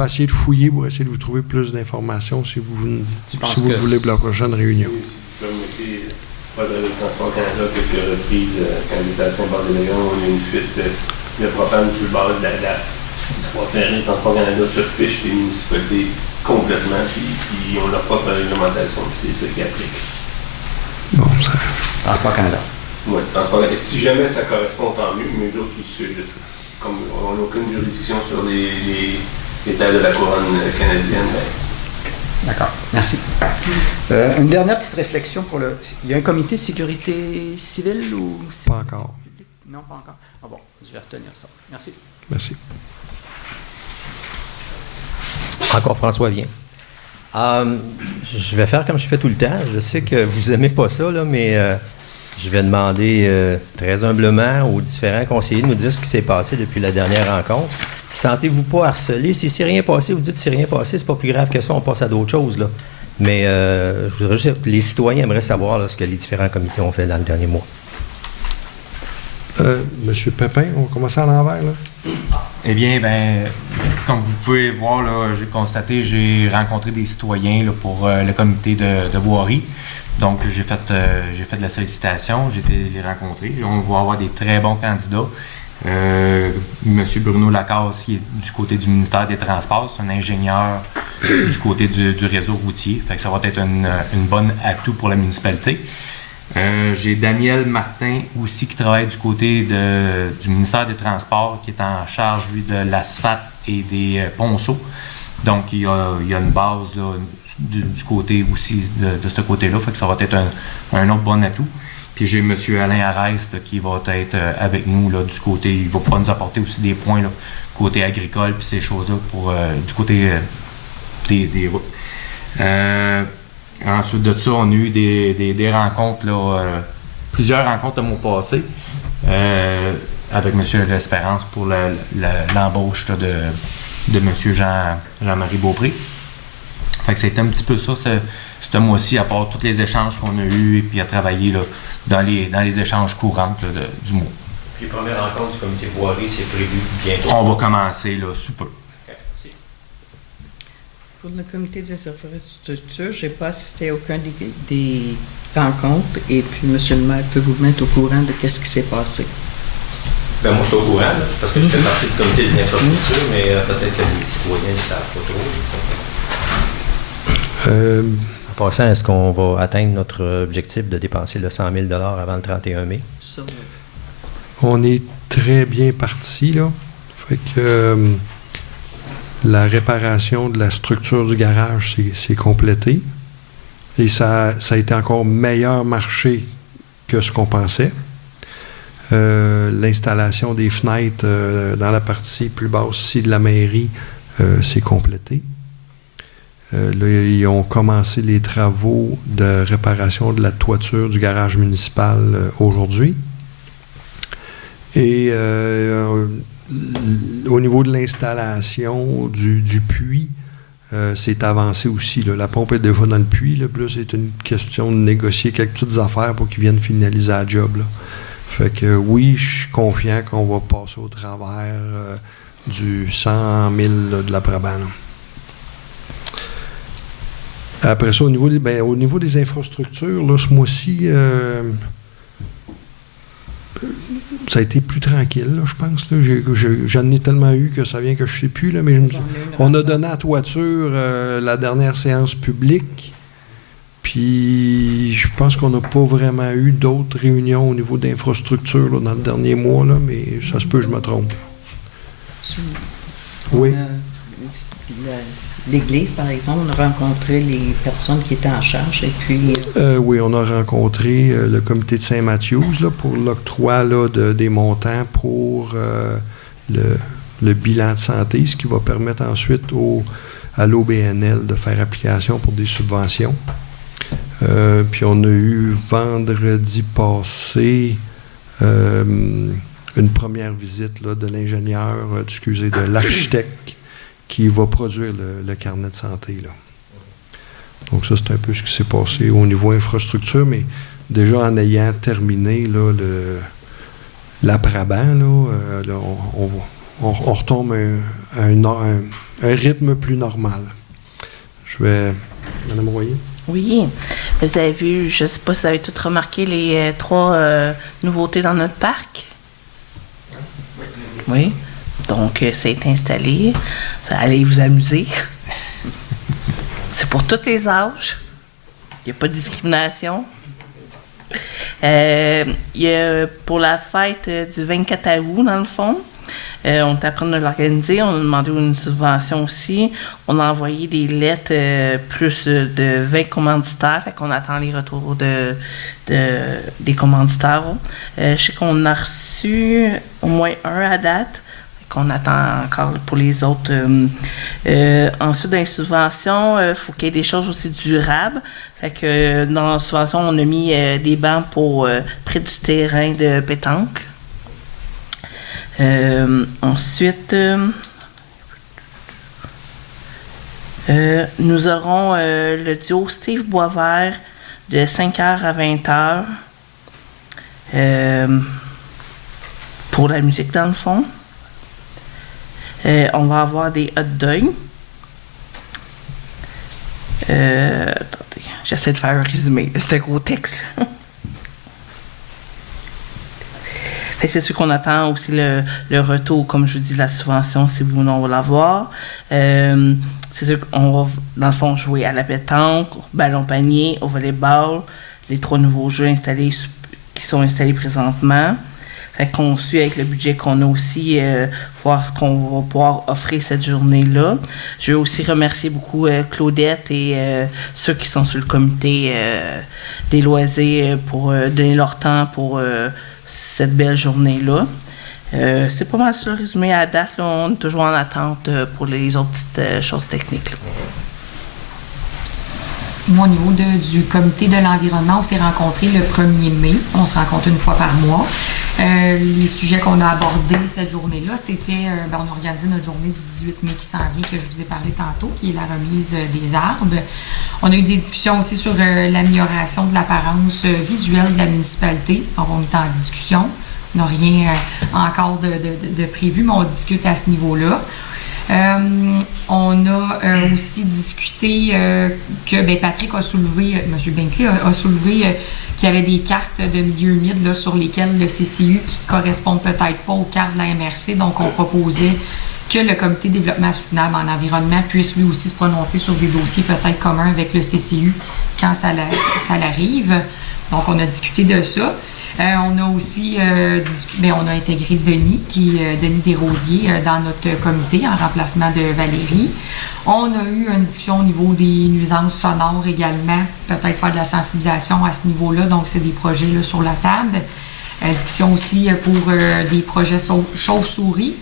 essayer de fouiller pour essayer de vous trouver plus d'informations si vous le voulez pour la prochaine réunion. Comme pas de Transport Canada, quelques reprises, quand il était à Saint-Barthélemy, on a eu une fuite de propane sur le bord de la date. On va faire un Transport Canada se fiche les municipalités complètement, puis on leur propre réglementation, puis c'est ça qui applique. Bon, ça... Transport Canada. Oui, Transport Canada. Si jamais ça correspond, tant mieux, mais d'autres, comme on n'a aucune juridiction sur les terres de la couronne canadienne, D'accord, merci. Une dernière petite réflexion pour le... Il y a un comité de sécurité civile ou... Pas encore. Non, pas encore. Ah bon, je vais retenir ça. Merci. Merci. Encore François vient. Je vais faire comme je fais tout le temps. Je sais que vous n'aimez pas ça, là, mais je vais demander très humblement aux différents conseillers de nous dire ce qui s'est passé depuis la dernière rencontre. Sentez-vous pas harcelé. Si c'est rien passé, vous dites c'est rien passé, c'est pas plus grave que ça, on passe à d'autres choses, là. Mais je voudrais juste, les citoyens aimeraient savoir là, ce que les différents comités ont fait dans le dernier mois. Monsieur Pépin, on va commencer à l'envers, là. Eh bien, comme vous pouvez voir, là, j'ai rencontré des citoyens là, pour le comité de voirie. Donc, j'ai fait de la sollicitation, j'ai été les rencontrer. On va avoir des très bons candidats. Monsieur Bruno Lacasse, qui est du côté du ministère des Transports, c'est un ingénieur du côté du réseau routier. Fait que ça va être une bonne atout pour la municipalité. J'ai Daniel Martin aussi qui travaille du côté du ministère des Transports, qui est en charge, lui, de l'asphalte et des ponceaux. Donc, il y a une base là, du côté aussi de ce côté-là. Fait que ça va être un autre bon atout. Puis Puis j'ai M. Alain Arès là, qui va être avec nous là, du côté. Il va pouvoir nous apporter aussi des points là, côté agricole puis ces choses-là pour du côté des routes. Ensuite de ça, on a eu des rencontres, là, plusieurs rencontres le mois passé avec M. L'Espérance pour l'embauche là, de M. Jean-Marie Beaupré. Fait que c'était un petit peu ça, ce mois-ci, à part tous les échanges qu'on a eus et puis à travailler là, dans les échanges courants là, du mois. Puis première rencontre du comité voirie, c'est prévu bientôt. On va commencer là, sous peu. Pour le comité des infrastructures, je n'ai pas assisté à aucun des rencontres et puis M. le maire peut vous mettre au courant de ce qui s'est passé. Ben moi, je suis au courant, là, parce que je fais partie du comité des infrastructures, mais peut-être que les citoyens ne savent pas trop. En passant, est-ce qu'on va atteindre notre objectif de dépenser le 100 000 $ avant le 31 mai? Ça, oui. On est très bien parti, là. Fait que la réparation de la structure du garage, c'est complété. Et ça a été encore meilleur marché que ce qu'on pensait. L'installation des fenêtres dans la partie plus basse ici de la mairie, c'est complété. Là, ils ont commencé les travaux de réparation de la toiture du garage municipal aujourd'hui. Et au niveau de l'installation du puits, c'est avancé aussi. Là. La pompe est déjà dans le puits. Là, puis là, c'est une question de négocier quelques petites affaires pour qu'ils viennent finaliser la job. Là. Fait que oui, je suis confiant qu'on va passer au travers du 100 000 là, de l'après-ban. Après ça, au niveau des infrastructures, là, ce mois-ci, ça a été plus tranquille, là, je pense. Là. J'en ai tellement eu que ça vient que je ne sais plus. Là, mais on a donné à la toiture la dernière séance publique. Puis je pense qu'on n'a pas vraiment eu d'autres réunions au niveau d'infrastructure là, dans le dernier mois, là, mais ça se peut, je me trompe. Oui. L'église, par exemple, on a rencontré les personnes qui étaient en charge et puis... oui, on a rencontré le comité de Saint-Mathieu's là, pour l'octroi là, des montants pour le bilan de santé, ce qui va permettre ensuite à l'OBNL de faire application pour des subventions. Puis on a eu vendredi passé une première visite là, de l'ingénieur, de l'architecte qui va produire le carnet de santé. Là. Donc ça, c'est un peu ce qui s'est passé au niveau infrastructure, mais déjà en ayant terminé là, l'après-ban, là, on retombe à un rythme plus normal. Je vais... Madame Royer? Oui, vous avez vu, je ne sais pas si vous avez toutes remarqué les 3 nouveautés dans notre parc. Oui. Donc, ça a été installé. Ça allait vous amuser. C'est pour tous les âges. Il n'y a pas de discrimination. Il y a pour la fête du 24 août, dans le fond. On est en train de l'organiser. On a demandé une subvention aussi. On a envoyé des lettres plus de 20 commanditaires. Fait qu'on attend les retours des commanditaires. Je sais qu'on a reçu au moins un à date. Qu'on attend encore pour les autres. Ensuite, dans les subventions, il faut qu'il y ait des choses aussi durables. Fait que dans la subvention, on a mis des bancs pour près du terrain de pétanque. Ensuite, nous aurons le duo Steve Boisvert de 5h à 20h pour la musique dans le fond. On va avoir des hot dogs. Attendez, j'essaie de faire un résumé. C'est un gros texte. C'est sûr qu'on attend aussi le retour, comme je vous dis, de la subvention, si oui ou non on va l'avoir. C'est sûr qu'on va, dans le fond, jouer à la pétanque, au ballon panier, au volleyball, les 3 nouveaux jeux qui sont installés présentement. Fait qu'on suit avec le budget qu'on a aussi, voir ce qu'on va pouvoir offrir cette journée-là. Je veux aussi remercier beaucoup Claudette et ceux qui sont sur le comité des loisirs pour donner leur temps pour cette belle journée-là. C'est pas mal ça le résumé à la date. Là, on est toujours en attente pour les autres petites choses techniques. Là. Moi, au niveau du comité de l'environnement, on s'est rencontrés le 1er mai. On se rencontre une fois par mois. Les sujets qu'on a abordés cette journée-là, c'était, on a organisé notre journée du 18 mai qui s'en vient, que je vous ai parlé tantôt, qui est la remise des arbres. On a eu des discussions aussi sur l'amélioration de l'apparence visuelle de la municipalité. Donc, on est en discussion. On n'a rien encore de prévu, mais on discute à ce niveau-là. On a aussi discuté que Patrick a soulevé, M. Binkley a soulevé qu'il y avait des cartes de milieu humide là, sur lesquelles le CCU qui ne correspondent peut-être pas aux cartes de la MRC. Donc, on proposait que le Comité de développement soutenable en environnement puisse lui aussi se prononcer sur des dossiers peut-être communs avec le CCU quand ça l'arrive. Donc, on a discuté de ça. On a aussi on a intégré Denis Desrosiers dans notre comité en remplacement de Valérie. On a eu une discussion au niveau des nuisances sonores également, peut-être faire de la sensibilisation à ce niveau-là, donc c'est des projets là, sur la table. Discussion aussi pour des projets chauves-souris.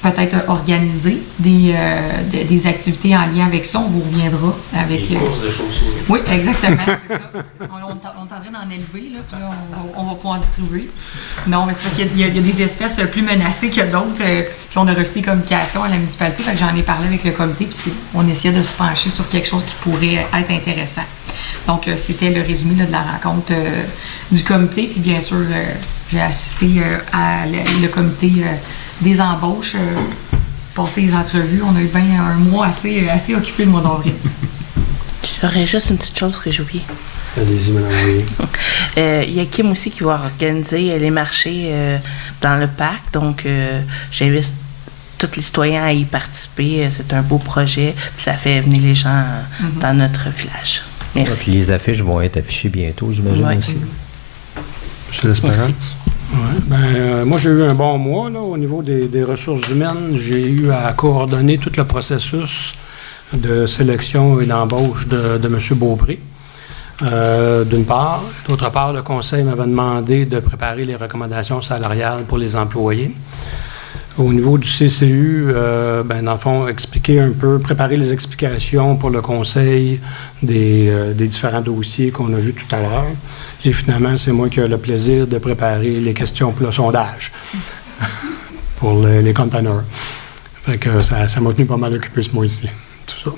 Peut-être organiser des activités en lien avec ça. On vous reviendra avec... Des courses de chauves-souris. Oui, exactement, c'est ça. On est en train d'en élever, là, puis là, on va pouvoir en distribuer. Non, mais c'est parce qu'il y a des espèces plus menacées que d'autres. Puis on a reçu des communications à la municipalité, fait que j'en ai parlé avec le comité, puis on essayait de se pencher sur quelque chose qui pourrait être intéressant. Donc, c'était le résumé là, de la rencontre du comité. Puis bien sûr, j'ai assisté à le comité... des embauches, passer les entrevues. On a eu bien un mois assez occupé le mois d'avril. J'aurais juste une petite chose que j'ai oubliée. Allez-y, madame. Il y a Kim aussi qui va organiser les marchés dans le parc. Donc, j'invite tous les citoyens à y participer. C'est un beau projet. Puis ça fait venir les gens dans notre village. Merci. Puis les affiches vont être affichées bientôt, j'imagine aussi. Monsieur l'Espérance. Ouais, moi, j'ai eu un bon mois là, au niveau des ressources humaines. J'ai eu à coordonner tout le processus de sélection et d'embauche de M. Beaupré, d'une part. D'autre part, le conseil m'avait demandé de préparer les recommandations salariales pour les employés. Au niveau du CCU, dans le fond, expliquer un peu, préparer les explications pour le conseil des différents dossiers qu'on a vus tout à l'heure. Et finalement, c'est moi qui ai le plaisir de préparer les questions pour le sondage pour les conteneurs. Fait que ça m'a tenu pas mal occupé ce mois-ci, tout ça.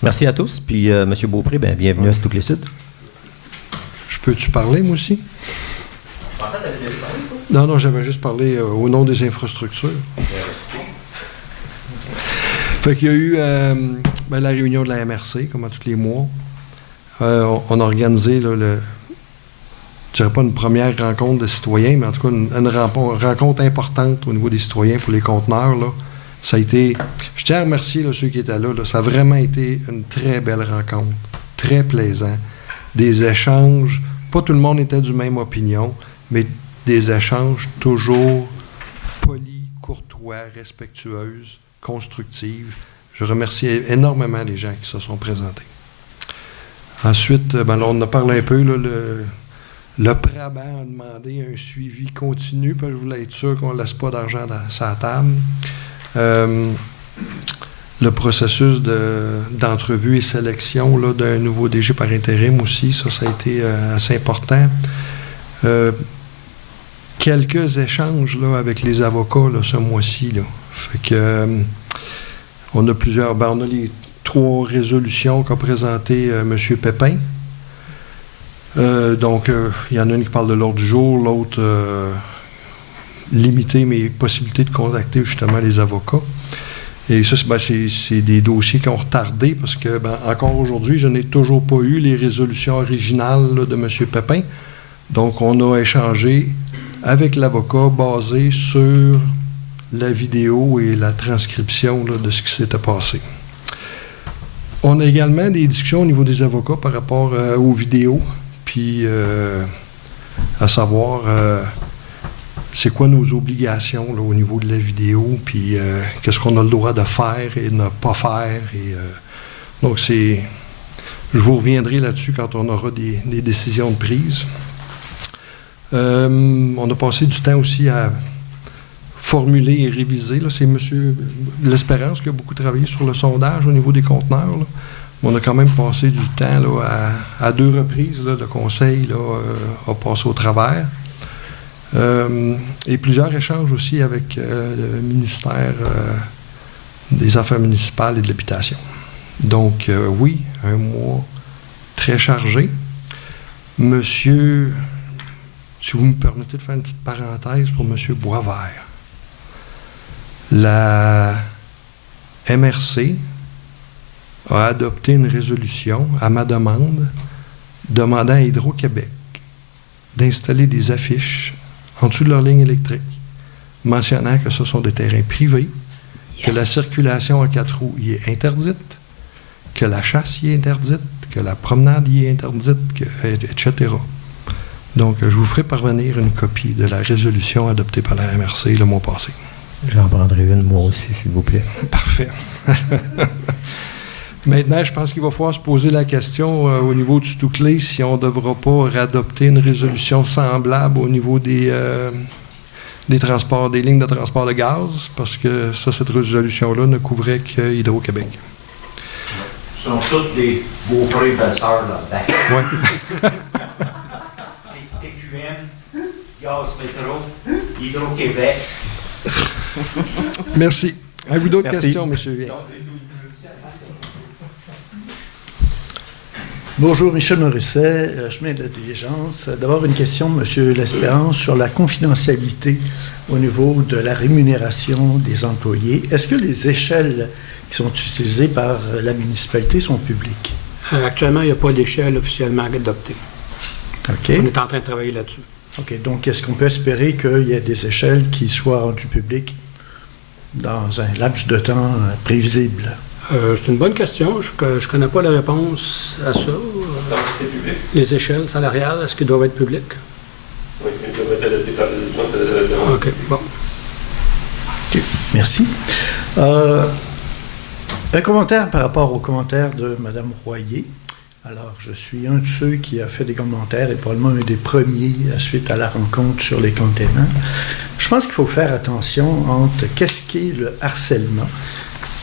Merci à tous. Puis, M. Beaupré, bienvenue à Stukle Sud. Je peux-tu parler, moi aussi? Je pensais que tu avais déjà parlé, toi. Non, j'avais juste parlé au nom des infrastructures. Fait qu'il y a eu la réunion de la MRC, comme à tous les mois. On a organisé, là, je dirais pas une première rencontre de citoyens, mais en tout cas une rencontre importante au niveau des citoyens pour les conteneurs. Là. Ça a été, je tiens à remercier là, ceux qui étaient là. Ça a vraiment été une très belle rencontre, très plaisant. Des échanges, pas tout le monde était du même opinion, mais des échanges toujours polis, courtois, respectueuses, constructives. Je remercie énormément les gens qui se sont présentés. Ensuite, là, on en a parlé un peu. Là, le Praban a demandé un suivi continu, parce que je voulais être sûr qu'on ne laisse pas d'argent sur la table. Le processus d'entrevue et sélection là, d'un nouveau DG par intérim aussi, ça a été assez important. Quelques échanges là, avec les avocats là, ce mois-ci. Là. Fait que, on a plusieurs... on a les 3 résolutions qu'a présentées M. Pépin. Donc, il y en a une qui parle de l'ordre du jour, l'autre limiter mes possibilités de contacter justement les avocats. Et ça, c'est des dossiers qui ont retardé parce que, encore aujourd'hui, je n'ai toujours pas eu les résolutions originales là, de M. Pépin. Donc, on a échangé avec l'avocat basé sur la vidéo et la transcription là, de ce qui s'était passé. On a également des discussions au niveau des avocats par rapport aux vidéos. Puis, à savoir c'est quoi nos obligations là, au niveau de la vidéo, puis qu'est-ce qu'on a le droit de faire et de ne pas faire. Donc, je vous reviendrai là-dessus quand on aura des décisions de prise. On a passé du temps aussi à formuler et réviser. Là, c'est M. L'Espérance qui a beaucoup travaillé sur le sondage au niveau des conteneurs. Là. On a quand même passé du temps là, à 2 reprises. Là, le conseil là, a passé au travers. Et plusieurs échanges aussi avec le ministère des Affaires municipales et de l'Habitation. Donc, oui, un mois très chargé. Monsieur, si vous me permettez de faire une petite parenthèse pour M. Boisvert. La MRC a adopté une résolution à ma demande demandant à Hydro-Québec d'installer des affiches en dessous de leur ligne électrique mentionnant que ce sont des terrains privés, que la circulation à 4 roues y est interdite, que la chasse y est interdite, que la promenade y est interdite, etc. Donc, je vous ferai parvenir une copie de la résolution adoptée par la MRC le mois passé. J'en prendrai une, moi aussi, s'il vous plaît. Parfait. Maintenant, je pense qu'il va falloir se poser la question au niveau du Touclé si on ne devra pas réadopter une résolution semblable au niveau des transports, des lignes de transport de gaz, parce que ça, cette résolution-là ne couvrait que Hydro-Québec. Ce sont tous des beaux-frères et belles-sœurs là-dedans. Oui. TQM, Gaz Métro, Hydro-Québec. Merci. Avez-vous d'autres Merci. questions, M. Vien? Bonjour, Michel Morisset, chemin de la diligence. D'abord, une question, M. L'Espérance, sur la confidentialité au niveau de la rémunération des employés. Est-ce que les échelles qui sont utilisées par la municipalité sont publiques? Actuellement, il n'y a pas d'échelle officiellement adoptée. OK. On est en train de travailler là-dessus. OK. Donc, est-ce qu'on peut espérer qu'il y ait des échelles qui soient rendues publiques dans un laps de temps prévisible? C'est une bonne question. Je ne connais pas la réponse à ça. C'est public. Les échelles salariales, est-ce qu'elles doivent être publiques? Oui, ils doivent être adoptés par les gens fédéraux. OK, bon. OK. Merci. Un commentaire par rapport au commentaire de Mme Royer. Alors, je suis un de ceux qui a fait des commentaires et probablement un des premiers suite à la rencontre sur les containers. Je pense qu'il faut faire attention entre qu'est-ce qu'est le harcèlement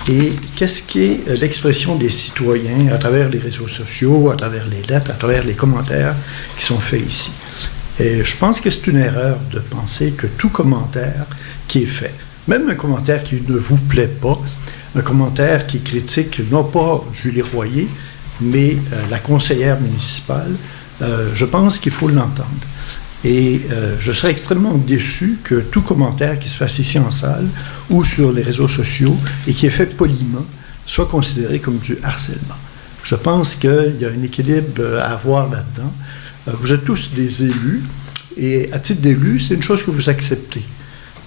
et qu'est-ce qu'est l'expression des citoyens à travers les réseaux sociaux, à travers les lettres, à travers les commentaires qui sont faits ici. Et je pense que c'est une erreur de penser que tout commentaire qui est fait, même un commentaire qui ne vous plaît pas, un commentaire qui critique non pas Julie Royer, mais la conseillère municipale, je pense qu'il faut l'entendre. Et je serais extrêmement déçu que tout commentaire qui se fasse ici en salle ou sur les réseaux sociaux et qui est fait poliment soit considéré comme du harcèlement. Je pense qu'il y a un équilibre à avoir là-dedans. Vous êtes tous des élus et à titre d'élu, c'est une chose que vous acceptez.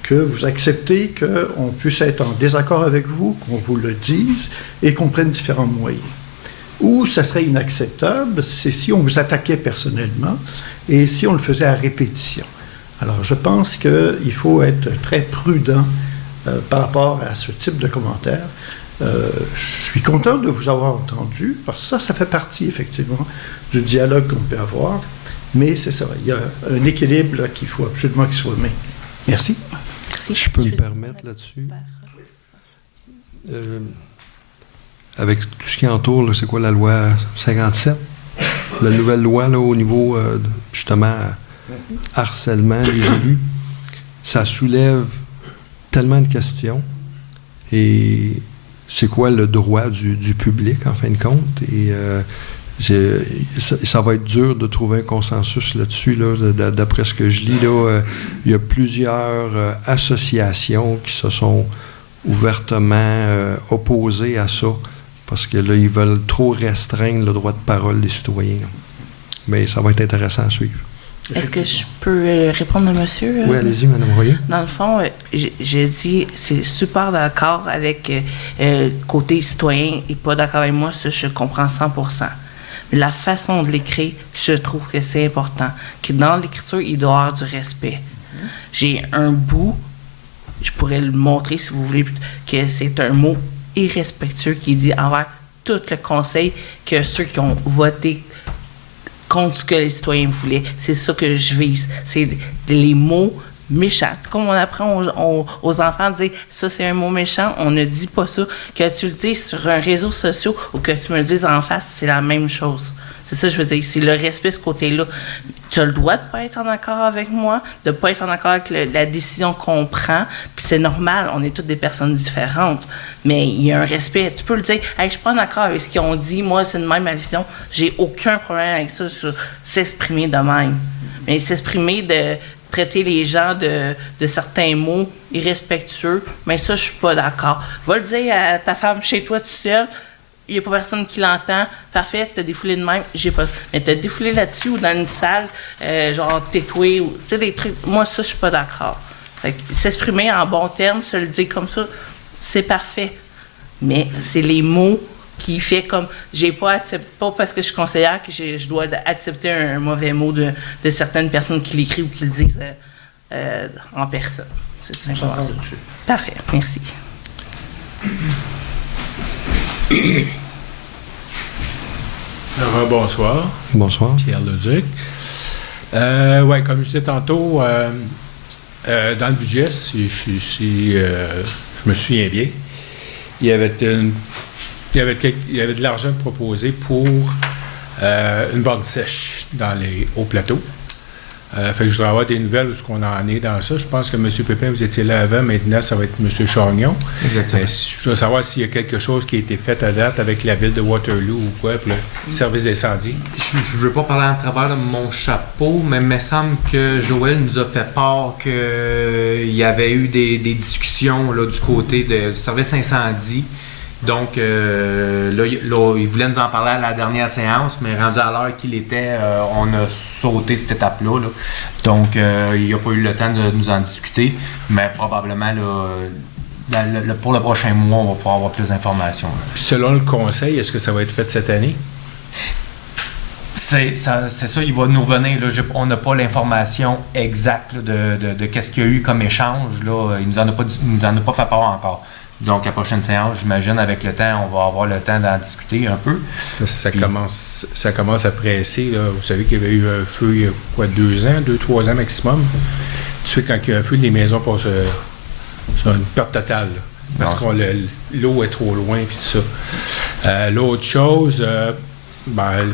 Que vous acceptez qu'on puisse être en désaccord avec vous, qu'on vous le dise et qu'on prenne différents moyens. Ou ça serait inacceptable, c'est si on vous attaquait personnellement et si on le faisait à répétition. Alors, je pense qu'il faut être très prudent par rapport à ce type de commentaires. Je suis content de vous avoir entendu, parce que ça fait partie, effectivement, du dialogue qu'on peut avoir. Mais c'est ça, il y a un équilibre là, qu'il faut absolument qu'il soit maintenu. Merci. Je peux me permettre là-dessus. Avec tout ce qui entoure, là, c'est quoi la loi 57? La nouvelle loi là, au niveau, justement, harcèlement des élus. Ça soulève tellement de questions. Et c'est quoi le droit du public, en fin de compte? Et ça va être dur de trouver un consensus là-dessus. Là, d'après ce que je lis, là, il y a plusieurs associations qui se sont ouvertement opposées à ça. Parce que là, ils veulent trop restreindre le droit de parole des citoyens. Mais ça va être intéressant à suivre. Est-ce que je peux répondre à monsieur? Oui, allez-y, Mme Royer. Dans le fond, je dis, c'est super d'accord avec côté citoyen et pas d'accord avec moi, ça, je comprends 100%. Mais la façon de l'écrire, je trouve que c'est important. Que dans l'écriture, il doit y avoir du respect. J'ai un bout, je pourrais le montrer si vous voulez, que c'est un mot irrespectueux qui dit envers tout le conseil que ceux qui ont voté contre ce que les citoyens voulaient. C'est ça que je vise. C'est les mots méchants. C'est comme on apprend aux enfants de dire ça c'est un mot méchant, on ne dit pas ça. Que tu le dises sur un réseau social ou que tu me le dises en face, c'est la même chose. C'est ça que je veux dire. C'est le respect, ce côté-là. Tu as le droit de ne pas être en accord avec moi, de ne pas être en accord avec la décision qu'on prend. Puis c'est normal, on est toutes des personnes différentes. Mais il y a un respect. Tu peux le dire, hey, je ne suis pas en accord avec ce qu'ils ont dit, moi, c'est de même ma vision. J'ai aucun problème avec ça, sur s'exprimer de même. Mais s'exprimer de traiter les gens de certains mots irrespectueux, mais ça, je suis pas d'accord. Va le dire à ta femme chez toi tout seul. Il n'y a pas personne qui l'entend. Parfait, t'as défoulé de même. J'ai pas. Mais t'as défoulé là-dessus ou dans une salle, genre tétoué, ou tu sais, des trucs. Moi, ça, je suis pas d'accord. Fait que s'exprimer en bons termes, se le dire comme ça, c'est parfait. Mais c'est les mots qui fait comme. J'ai pas accepté, pas parce que je suis conseillère que je dois accepter un mauvais mot de certaines personnes qui l'écrivent ou qui le disent en personne. C'est simplement ça. Parfait, merci. Bonsoir. Bonsoir. Pierre Leduc. Oui, comme je disais tantôt, dans le budget, si je me souviens bien, il y avait de l'argent proposé pour une borne sèche dans les hauts plateaux. Fait que je voudrais avoir des nouvelles où ce qu'on en est dans ça. Je pense que M. Pépin, vous étiez là avant. Maintenant, ça va être M. Chagnon. Exactement. Je voudrais savoir s'il y a quelque chose qui a été fait à date avec la ville de Waterloo ou quoi, pour le service d'incendie. Je ne veux pas parler en travers de mon chapeau, mais il me semble que Joël nous a fait part qu'il y avait eu des discussions là, du côté du service incendie. Donc, là, il voulait nous en parler à la dernière séance, mais rendu à l'heure qu'il était, on a sauté cette étape-là. Là. Donc, il n'a pas eu le temps de nous en discuter, mais probablement, là, pour le prochain mois, on va pouvoir avoir plus d'informations. Selon le conseil, est-ce que ça va être fait cette année? C'est ça, il va nous revenir. Là, on n'a pas l'information exacte là, de qu'est-ce qu'il y a eu comme échange. Là. Il nous en a pas fait part encore. Donc, la prochaine séance, j'imagine, avec le temps, on va avoir le temps d'en discuter un peu. Ça commence à presser. Là. Vous savez qu'il y avait eu un feu il y a quoi, 2-3 ans maximum. Tu sais, quand il y a un feu, les maisons passent sur une perte totale. Là, parce que l'eau est trop loin, puis tout ça. L'autre chose, le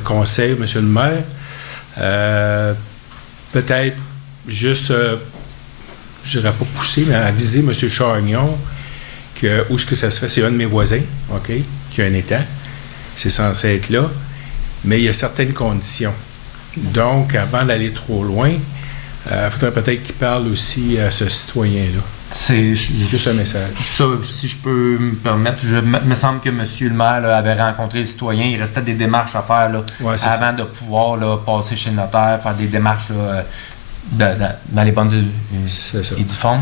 conseil, M. le maire, peut-être juste, je dirais pas pousser, mais aviser M. Chagnon où est-ce que ça se fait? C'est un de mes voisins, OK, qui a un étang. C'est censé être là. Mais il y a certaines conditions. Donc, avant d'aller trop loin, il faudrait peut-être qu'il parle aussi à ce citoyen-là. C'est juste un message. Ça, si je peux me permettre, me semble que M. le maire là, avait rencontré le citoyen. Il restait des démarches à faire là, avant de pouvoir là, passer chez le notaire, faire des démarches là, dans les bonnes et du fond.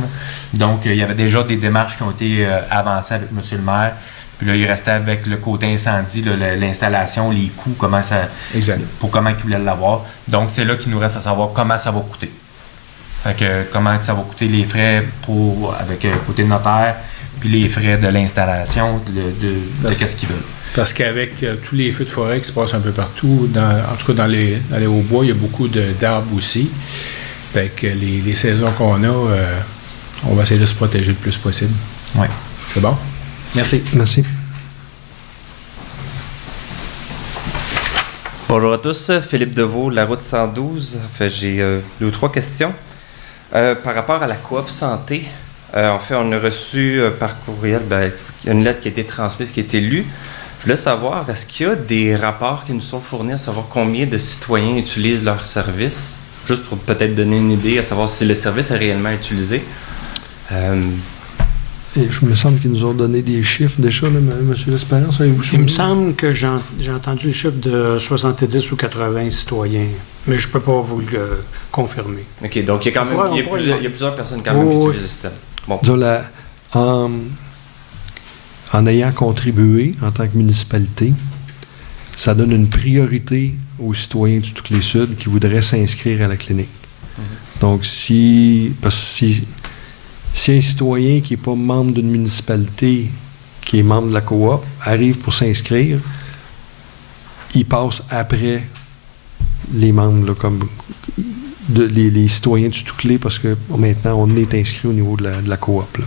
Donc, il y avait déjà des démarches qui ont été avancées avec M. le maire. Puis là, il restait avec le côté incendie, là, l'installation, les coûts, comment il voulait l'avoir. Donc, c'est là qu'il nous reste à savoir comment ça va coûter. Fait que comment ça va coûter les frais avec le côté notaire, puis les frais de l'installation, de qu'est-ce qu'ils veulent. Parce qu'avec tous les feux de forêt qui se passent un peu partout, en tout cas dans les hauts-bois, il y a beaucoup d'arbres aussi. Fait que les saisons qu'on a, on va essayer de se protéger le plus possible. Oui. C'est bon? Merci. Merci. Bonjour à tous, Philippe Deveau, La Route 112. En fait, j'ai 2 ou 3 questions. Par rapport à la coop santé, en fait, on a reçu par courriel une lettre qui a été transmise, qui a été lue. Je voulais savoir, est-ce qu'il y a des rapports qui nous sont fournis à savoir combien de citoyens utilisent leur service? Juste pour peut-être donner une idée, à savoir si le service est réellement utilisé. Et je me semble qu'ils nous ont donné des chiffres déjà, là, M. L'Espérance. Il me semble que j'ai entendu le chiffre de 70 ou 80 citoyens, mais je ne peux pas vous le confirmer. OK, donc il y a quand même il y a plusieurs personnes quand même qui utilisent le système. Bon. Disons, en ayant contribué en tant que municipalité, ça donne une priorité aux citoyens du Touclé-Sud qui voudraient s'inscrire à la clinique. Donc, parce que si un citoyen qui n'est pas membre d'une municipalité, qui est membre de la coop, arrive pour s'inscrire, il passe après les membres, là, comme les citoyens du Touclé, parce que maintenant, on est inscrit au niveau de la coop. Là.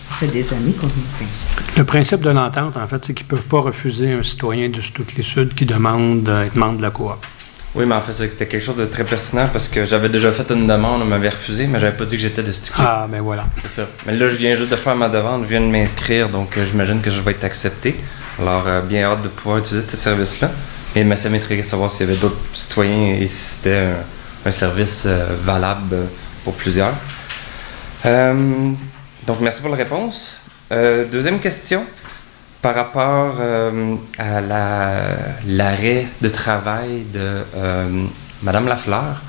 Ça fait des années qu'on est inscrit. Le principe de l'entente, en fait, c'est qu'ils ne peuvent pas refuser un citoyen de Touclé-Sud qui demande d'être membre de la coop. Oui, mais en fait, c'était quelque chose de très pertinent parce que j'avais déjà fait une demande, on m'avait refusé, mais j'avais pas dit que j'étais de ce Touclé. Ah, ben voilà. C'est ça. Mais là, je viens juste de faire ma demande, je viens de m'inscrire, donc j'imagine que je vais être accepté. Alors, bien hâte de pouvoir utiliser ce service-là. Mais ça m'intriguait de savoir s'il y avait d'autres citoyens et si c'était un service valable pour plusieurs. Donc, merci pour la réponse. Deuxième question. Par rapport à l'arrêt de travail de Mme Lafleur,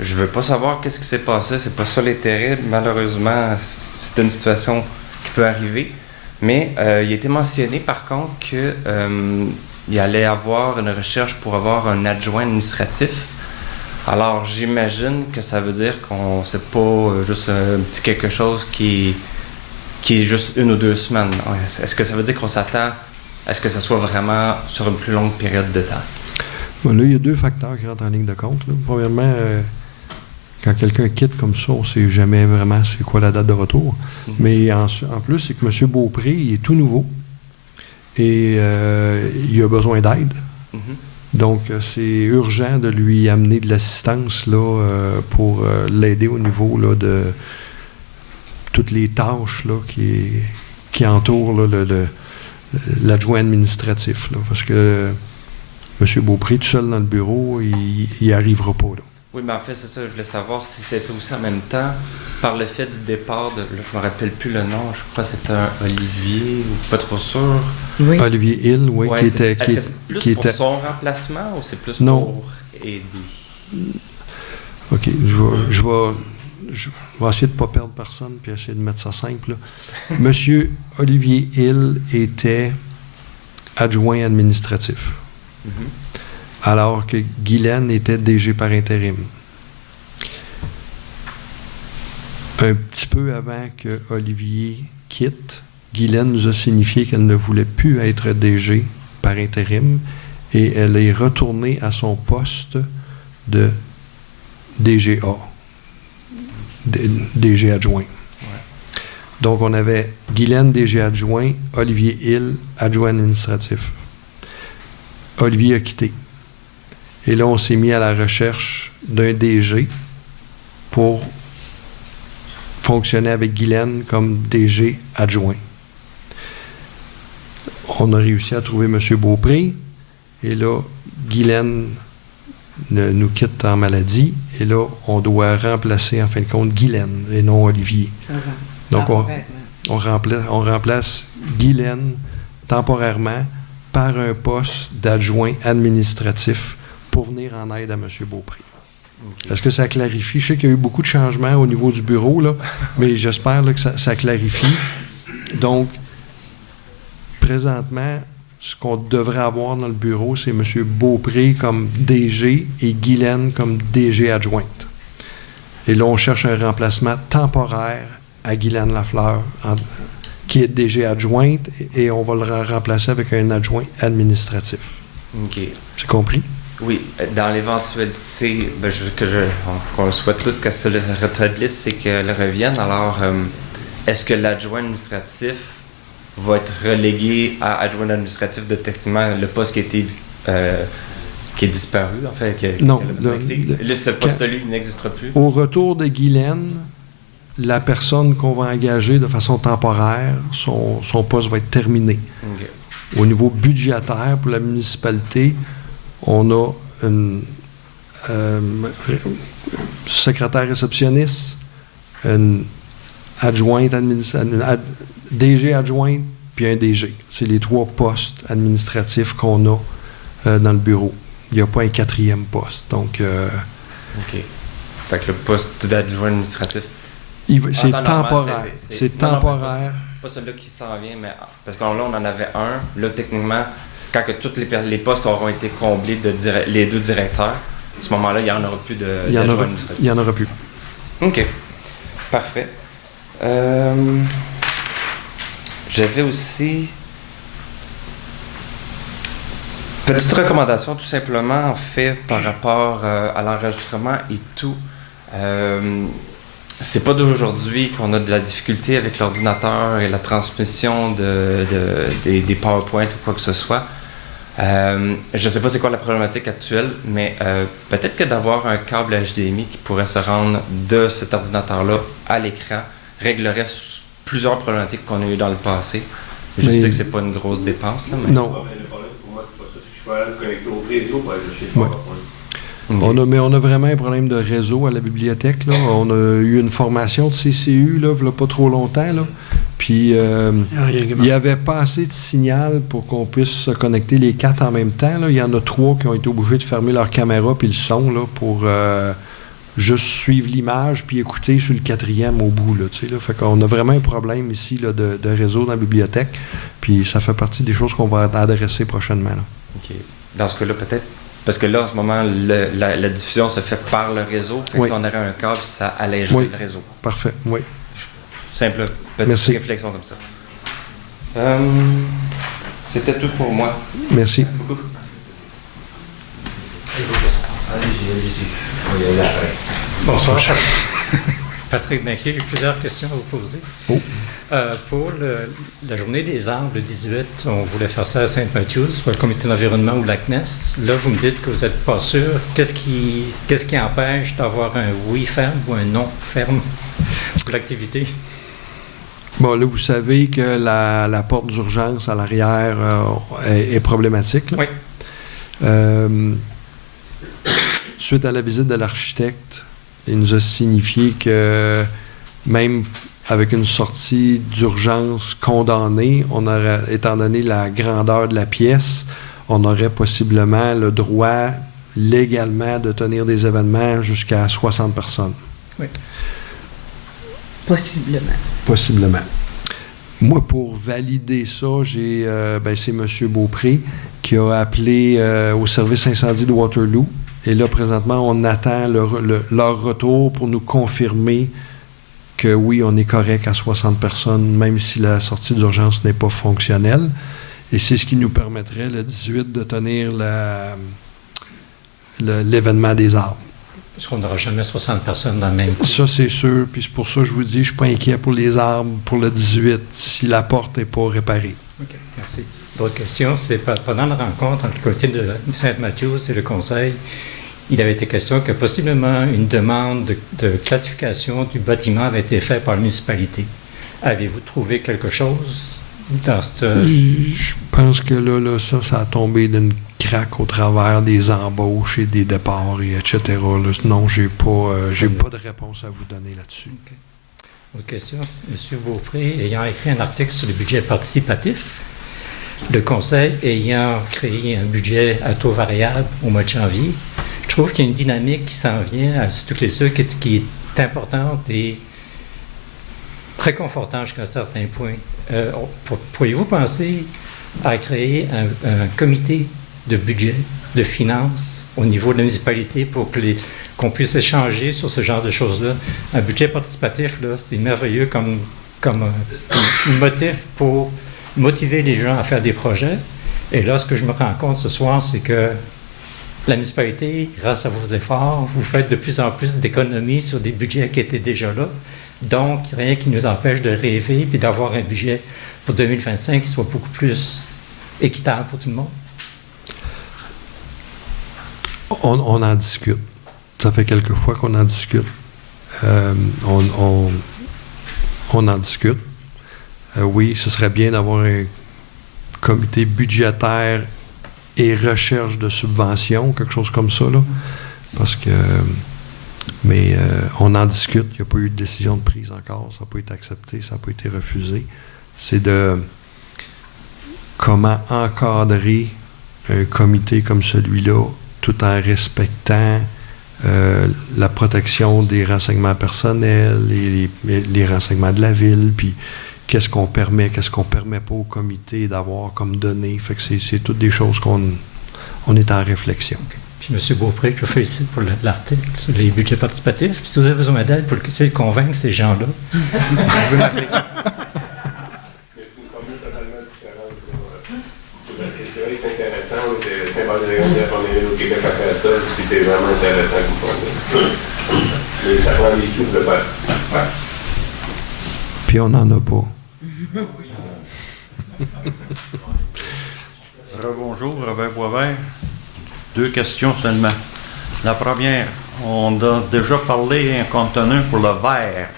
je veux pas savoir qu'est-ce qui s'est passé, c'est pas ça l'intérêt. Malheureusement, c'est une situation qui peut arriver. Mais il a été mentionné par contre qu'il allait avoir une recherche pour avoir un adjoint administratif. Alors j'imagine que ça veut dire qu'on sait pas juste un petit quelque chose qui est juste 1 ou 2 semaines. Est-ce que ça veut dire qu'on s'attend à ce que ça soit vraiment sur une plus longue période de temps? Bon, là, il y a 2 facteurs qui rentrent en ligne de compte. Là. Premièrement, quand quelqu'un quitte comme ça, on ne sait jamais vraiment c'est quoi la date de retour. Mais en plus, c'est que M. Beaupré, il est tout nouveau et il a besoin d'aide. Donc, c'est urgent de lui amener de l'assistance là, pour l'aider au niveau là, de toutes les tâches là, qui entourent là, l'adjoint administratif. Là, parce que M. Beaupré, tout seul dans le bureau, il n'y arrivera pas. Là. Oui, mais en fait, c'est ça, je voulais savoir si c'était aussi en même temps, par le fait du départ de, là, je me rappelle plus le nom, je crois que c'était un Olivier, ou pas trop sûr. Oui. Olivier Hill, oui, ouais, qui était... Est-ce que c'est plus pour son remplacement ou c'est plus pour aider? OK, je vais essayer de ne pas perdre personne puis essayer de mettre ça simple. Monsieur Olivier Hill était adjoint administratif. Alors que Guylaine était DG par intérim. Un petit peu avant que Olivier quitte, Guylaine nous a signifié qu'elle ne voulait plus être DG par intérim et elle est retournée à son poste de DGA, DG adjoint. Donc, on avait Guylaine, DG adjoint, Olivier Hill, adjoint administratif. Olivier a quitté. Et là, on s'est mis à la recherche d'un DG pour fonctionner avec Guylaine comme DG adjoint. On a réussi à trouver M. Beaupré. Et là, Guylaine nous quitte en maladie. Et là, on doit remplacer, en fin de compte, Guylaine et non Olivier. Donc, on remplace Guylaine temporairement par un poste d'adjoint administratif pour venir en aide à M. Beaupré. Okay. Est-ce que ça clarifie? Je sais qu'il y a eu beaucoup de changements au niveau du bureau, là, mais j'espère là, que ça clarifie. Donc, présentement, ce qu'on devrait avoir dans le bureau, c'est M. Beaupré comme DG et Guylaine comme DG adjointe. Et là, on cherche un remplacement temporaire à Guylaine Lafleur, qui est DG adjointe, et on va le remplacer avec un adjoint administratif. OK. C'est compris? Oui. Dans l'éventualité qu'on le souhaite tous que ça le rétablisse, c'est qu'elle revienne. Alors, est-ce que l'adjoint administratif va être relégué à adjoint administratif de techniquement le poste qui a été qui est disparu, en fait? Non. Là, ce poste-là, il n'existera plus? Au retour de Guylaine, la personne qu'on va engager de façon temporaire, son poste va être terminé. Okay. Au niveau budgétaire, pour la municipalité, on a une secrétaire réceptionniste, une adjointe DG adjointe, puis un DG. C'est les 3 postes administratifs qu'on a dans le bureau. Il n'y a pas un 4e poste. Donc, OK. Fait que le poste d'adjoint administratif... C'est temporaire. C'est temporaire. Pas celui-là qui s'en vient, mais... Parce que là, on en avait un. Là, techniquement, quand que tous les postes auront été comblés de les 2 directeurs, à ce moment-là, il n'y en aura plus Il n'y en aura plus. OK. Parfait. J'avais aussi... Petite recommandation, tout simplement, en fait, par rapport à l'enregistrement et tout. C'est pas d'aujourd'hui qu'on a de la difficulté avec l'ordinateur et la transmission des PowerPoint ou quoi que ce soit. Je sais pas c'est quoi la problématique actuelle, mais peut-être que d'avoir un câble HDMI qui pourrait se rendre de cet ordinateur-là à l'écran réglerait plusieurs problématiques qu'on a eues dans le passé. Je sais que c'est pas une grosse dépense. Là, mais... Non. Ouais. On a vraiment un problème de réseau à la bibliothèque. Là. On a eu une formation de CCU là, il n'y a pas trop longtemps. Là. Puis il n'y avait pas assez de signal pour qu'on puisse se connecter les 4 en même temps. Là. Il y en a 3 qui ont été obligés de fermer leur caméra puis le son là, pour juste suivre l'image puis écouter sur le 4e au bout. Là, là. Fait qu'on a vraiment un problème ici là, de réseau dans la bibliothèque. Puis ça fait partie des choses qu'on va adresser prochainement. Là. OK. Dans ce cas-là, peut-être, parce que là, en ce moment, la diffusion se fait par le réseau. Fait que si on aurait un câble, ça allégerait le réseau. Parfait, oui. Simple, petite réflexion comme ça. C'était tout pour moi. Merci. Beaucoup. Allez-y. Bonsoir. Patrick Binquier, j'ai plusieurs questions à vous poser. Oh. Pour la journée des arbres, le 18, on voulait faire ça à Saint-Mathieu, soit le comité d'environnement ou la CNES. Là, vous me dites que vous n'êtes pas sûr. Qu'est-ce qui empêche d'avoir un oui ferme ou un non ferme pour l'activité? Bon, là, vous savez que la porte d'urgence à l'arrière est problématique. Là. Oui. Suite à la visite de l'architecte, il nous a signifié que même avec une sortie d'urgence condamnée, étant donné la grandeur de la pièce, on aurait possiblement le droit légalement de tenir des événements jusqu'à 60 personnes. Oui. Possiblement. Possiblement. Moi, pour valider ça, c'est M. Beaupré qui a appelé au service incendie de Waterloo. Et là, présentement, on attend leur retour pour nous confirmer que oui, on est correct à 60 personnes, même si la sortie d'urgence n'est pas fonctionnelle. Et c'est ce qui nous permettrait, le 18, de tenir l'événement des arbres. Parce qu'on n'aura jamais 60 personnes dans le même coup. Ça, c'est sûr. Puis c'est pour ça que je vous dis, je ne suis pas inquiet pour les arbres pour le 18, si la porte n'est pas réparée. OK, merci. L'autre question, c'est pendant la rencontre entre le comité de Saint-Mathieu et le conseil, il avait été question que possiblement une demande de classification du bâtiment avait été faite par la municipalité. Avez-vous trouvé quelque chose dans cette... Je pense que là ça a tombé d'une craque au travers des embauches et des départs, et etc. Là. Non, j'ai pas de réponse à vous donner là-dessus. Okay. Autre question. M. Beaupré, ayant écrit un article sur le budget participatif, le conseil ayant créé un budget à taux variable au mois de janvier, je trouve qu'il y a une dynamique qui s'en vient à toutes les ceux qui est importante et réconfortante jusqu'à un certain point. Pourriez-vous penser à créer un comité de budget, de finances au niveau de la municipalité pour que qu'on puisse échanger sur ce genre de choses-là? Un budget participatif, là, c'est merveilleux comme motif pour motiver les gens à faire des projets. Et là, ce que je me rends compte ce soir, c'est que la municipalité, grâce à vos efforts, vous faites de plus en plus d'économies sur des budgets qui étaient déjà là. Donc, rien qui nous empêche de rêver et d'avoir un budget pour 2025 qui soit beaucoup plus équitable pour tout le monde. On en discute. Ça fait quelques fois qu'on en discute. On en discute. Oui, ce serait bien d'avoir un comité budgétaire et recherche de subventions, quelque chose comme ça, là. Parce que... Mais on en discute. Il n'y a pas eu de décision de prise encore. Ça n'a pas été accepté, ça n'a pas été refusé. C'est de comment encadrer un comité comme celui-là tout en respectant la protection des renseignements personnels et les renseignements de la ville. Puis qu'est-ce qu'on permet pas au comité d'avoir comme données. Fait que c'est toutes des choses qu'on est en réflexion. Puis M. Beaupré, je vous félicite pour l'article sur les budgets participatifs. Puis si vous avez besoin d'aide pour essayer de convaincre ces gens-là, vous pouvez m'appeler. C'est vrai que c'est intéressant. Saint-Barthélemy de la famille au Québec à faire ça, c'était vraiment intéressant comme fond. Mais ça prend des sous pour le faire. Ouais. Puis on n'en a pas. Rebonjour, Robert Boisvert. 2 questions seulement. La première, on a déjà parlé un conteneur pour le verre.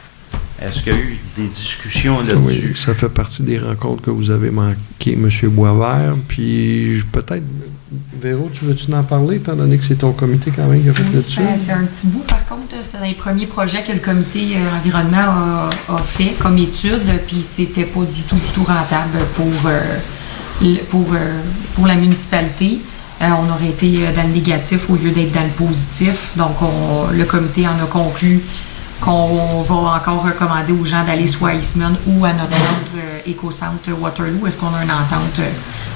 Est-ce qu'il y a eu des discussions là-dessus? Oui, ça fait partie des rencontres que vous avez manquées, M. Boisvert. Puis peut-être, Véro, tu veux-tu en parler, étant donné que c'est ton comité quand même qui a fait là-dessus? Ça fait un petit bout, par contre. C'est dans les premiers projets que le comité environnement a fait comme étude, puis c'était pas du tout rentable pour la municipalité. On aurait été dans le négatif au lieu d'être dans le positif. Donc, le comité en a conclu qu'on va encore recommander aux gens d'aller soit à Eastman ou à notre centre Éco-Centre Waterloo. Est-ce qu'on a une entente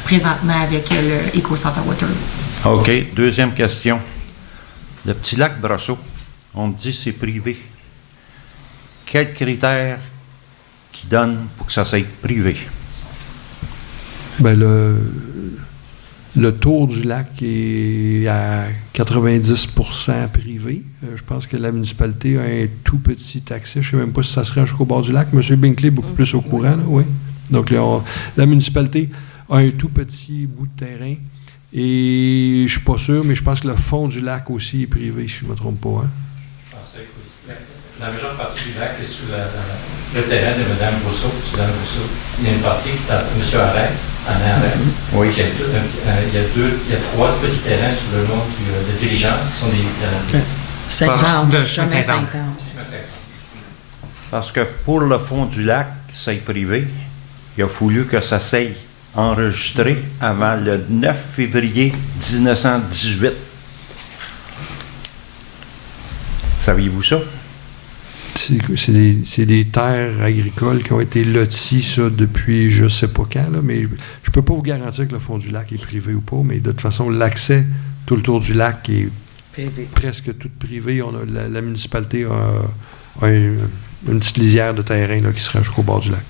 présentement avec le Éco-Centre Waterloo? OK. 2e question. Le petit lac Brosseau, on me dit c'est privé. Quels critères qui donnent pour que ça soit privé? Ben le tour du lac est à 90% privé. Je pense que la municipalité a un tout petit accès. Je ne sais même pas si ça serait jusqu'au bord du lac. M. Binkley est beaucoup plus au courant, là, oui. Donc, la municipalité a un tout petit bout de terrain. Et je ne suis pas sûr, mais je pense que le fond du lac aussi est privé, si je ne me trompe pas. Hein? La majeure partie du lac est sur le terrain de Mme Rousseau. Suzanne Rousseau. Il y a une partie qui est à M. Arès, Anna Arès. Oui. Il y a 3 petits terrains sur le long de diligence qui sont des terrains. Saint-Anne. Parce que pour le fond du lac, c'est privé, il a fallu que ça s'aille enregistré avant le 9 février 1918. Saviez-vous ça? C'est des terres agricoles qui ont été loties, ça, depuis je ne sais pas quand, là, mais je ne peux pas vous garantir que le fond du lac est privé ou pas, mais de toute façon, l'accès tout le tour du lac est presque tout privé. La municipalité a une petite lisière de terrain là, qui serait jusqu'au bord du lac.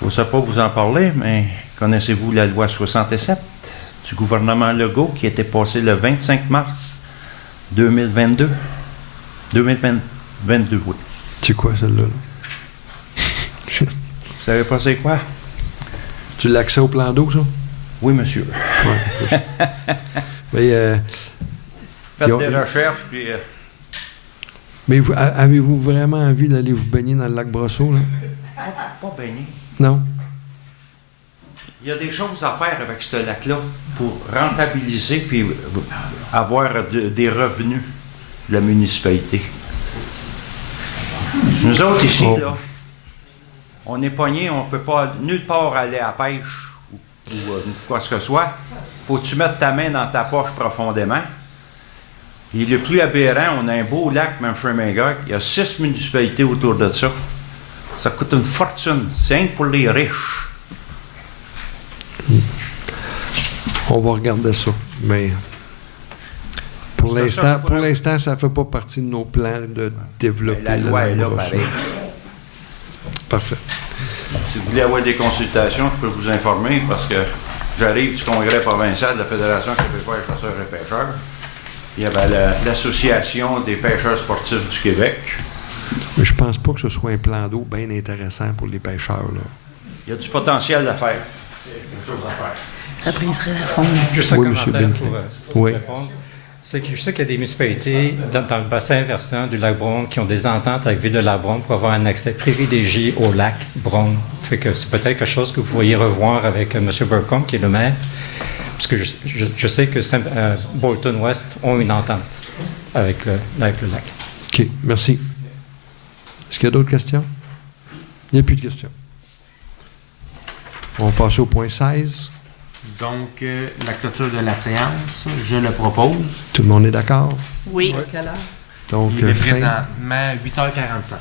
Je ne sais pas vous en parler, mais connaissez-vous la loi 67 du gouvernement Legault qui a été passée le 25 mars 2022? 2022, oui. C'est quoi, celle-là? Vous savez pas c'est quoi? Tu l'accès au plan d'eau, ça? Oui, monsieur. Ouais, mais, faites des recherches, puis... Mais avez-vous vraiment envie d'aller vous baigner dans le lac Brosseau, là? Pas baigner. Non? Il y a des choses à faire avec ce lac-là pour rentabiliser puis avoir des revenus de la municipalité. Nous autres, ici, là, on est pognés, on ne peut pas nulle part aller à la pêche ou quoi que ce soit. Faut-tu mettre ta main dans ta poche profondément? Et le plus aberrant, on a un beau lac, même Framingham. Il y a 6 municipalités autour de ça. Ça coûte une fortune. C'est rien que pour les riches. On va regarder ça, mais pour l'instant, ça ne fait pas partie de nos plans de développer la loi est là, pareil. Parfait. Si vous voulez avoir des consultations, je peux vous informer parce que j'arrive du congrès provincial de la Fédération québécoise des chasseurs et pêcheurs. Il y avait l'Association des pêcheurs sportifs du Québec. Mais je pense pas que ce soit un plan d'eau bien intéressant pour les pêcheurs, là. Il y a du potentiel à faire. C'est quelque chose à faire. Ça briserait la fond. Juste un Oui, commentaire M. pour Oui. répondre. C'est que je sais qu'il y a des municipalités dans le bassin versant du lac Brome qui ont des ententes avec Ville de la Brome pour avoir un accès privilégié au lac Brome. Fait que c'est peut-être quelque chose que vous pourriez revoir avec M. Burcombe, qui est le maire, parce que je sais que Bolton West ont une entente avec le lac. OK, merci. Est-ce qu'il y a d'autres questions? Il n'y a plus de questions. On va passer au point 16. Donc, la clôture de la séance, je le propose. Tout le monde est d'accord? Oui. À quelle heure? Donc, Il est fin. présentement 8h45.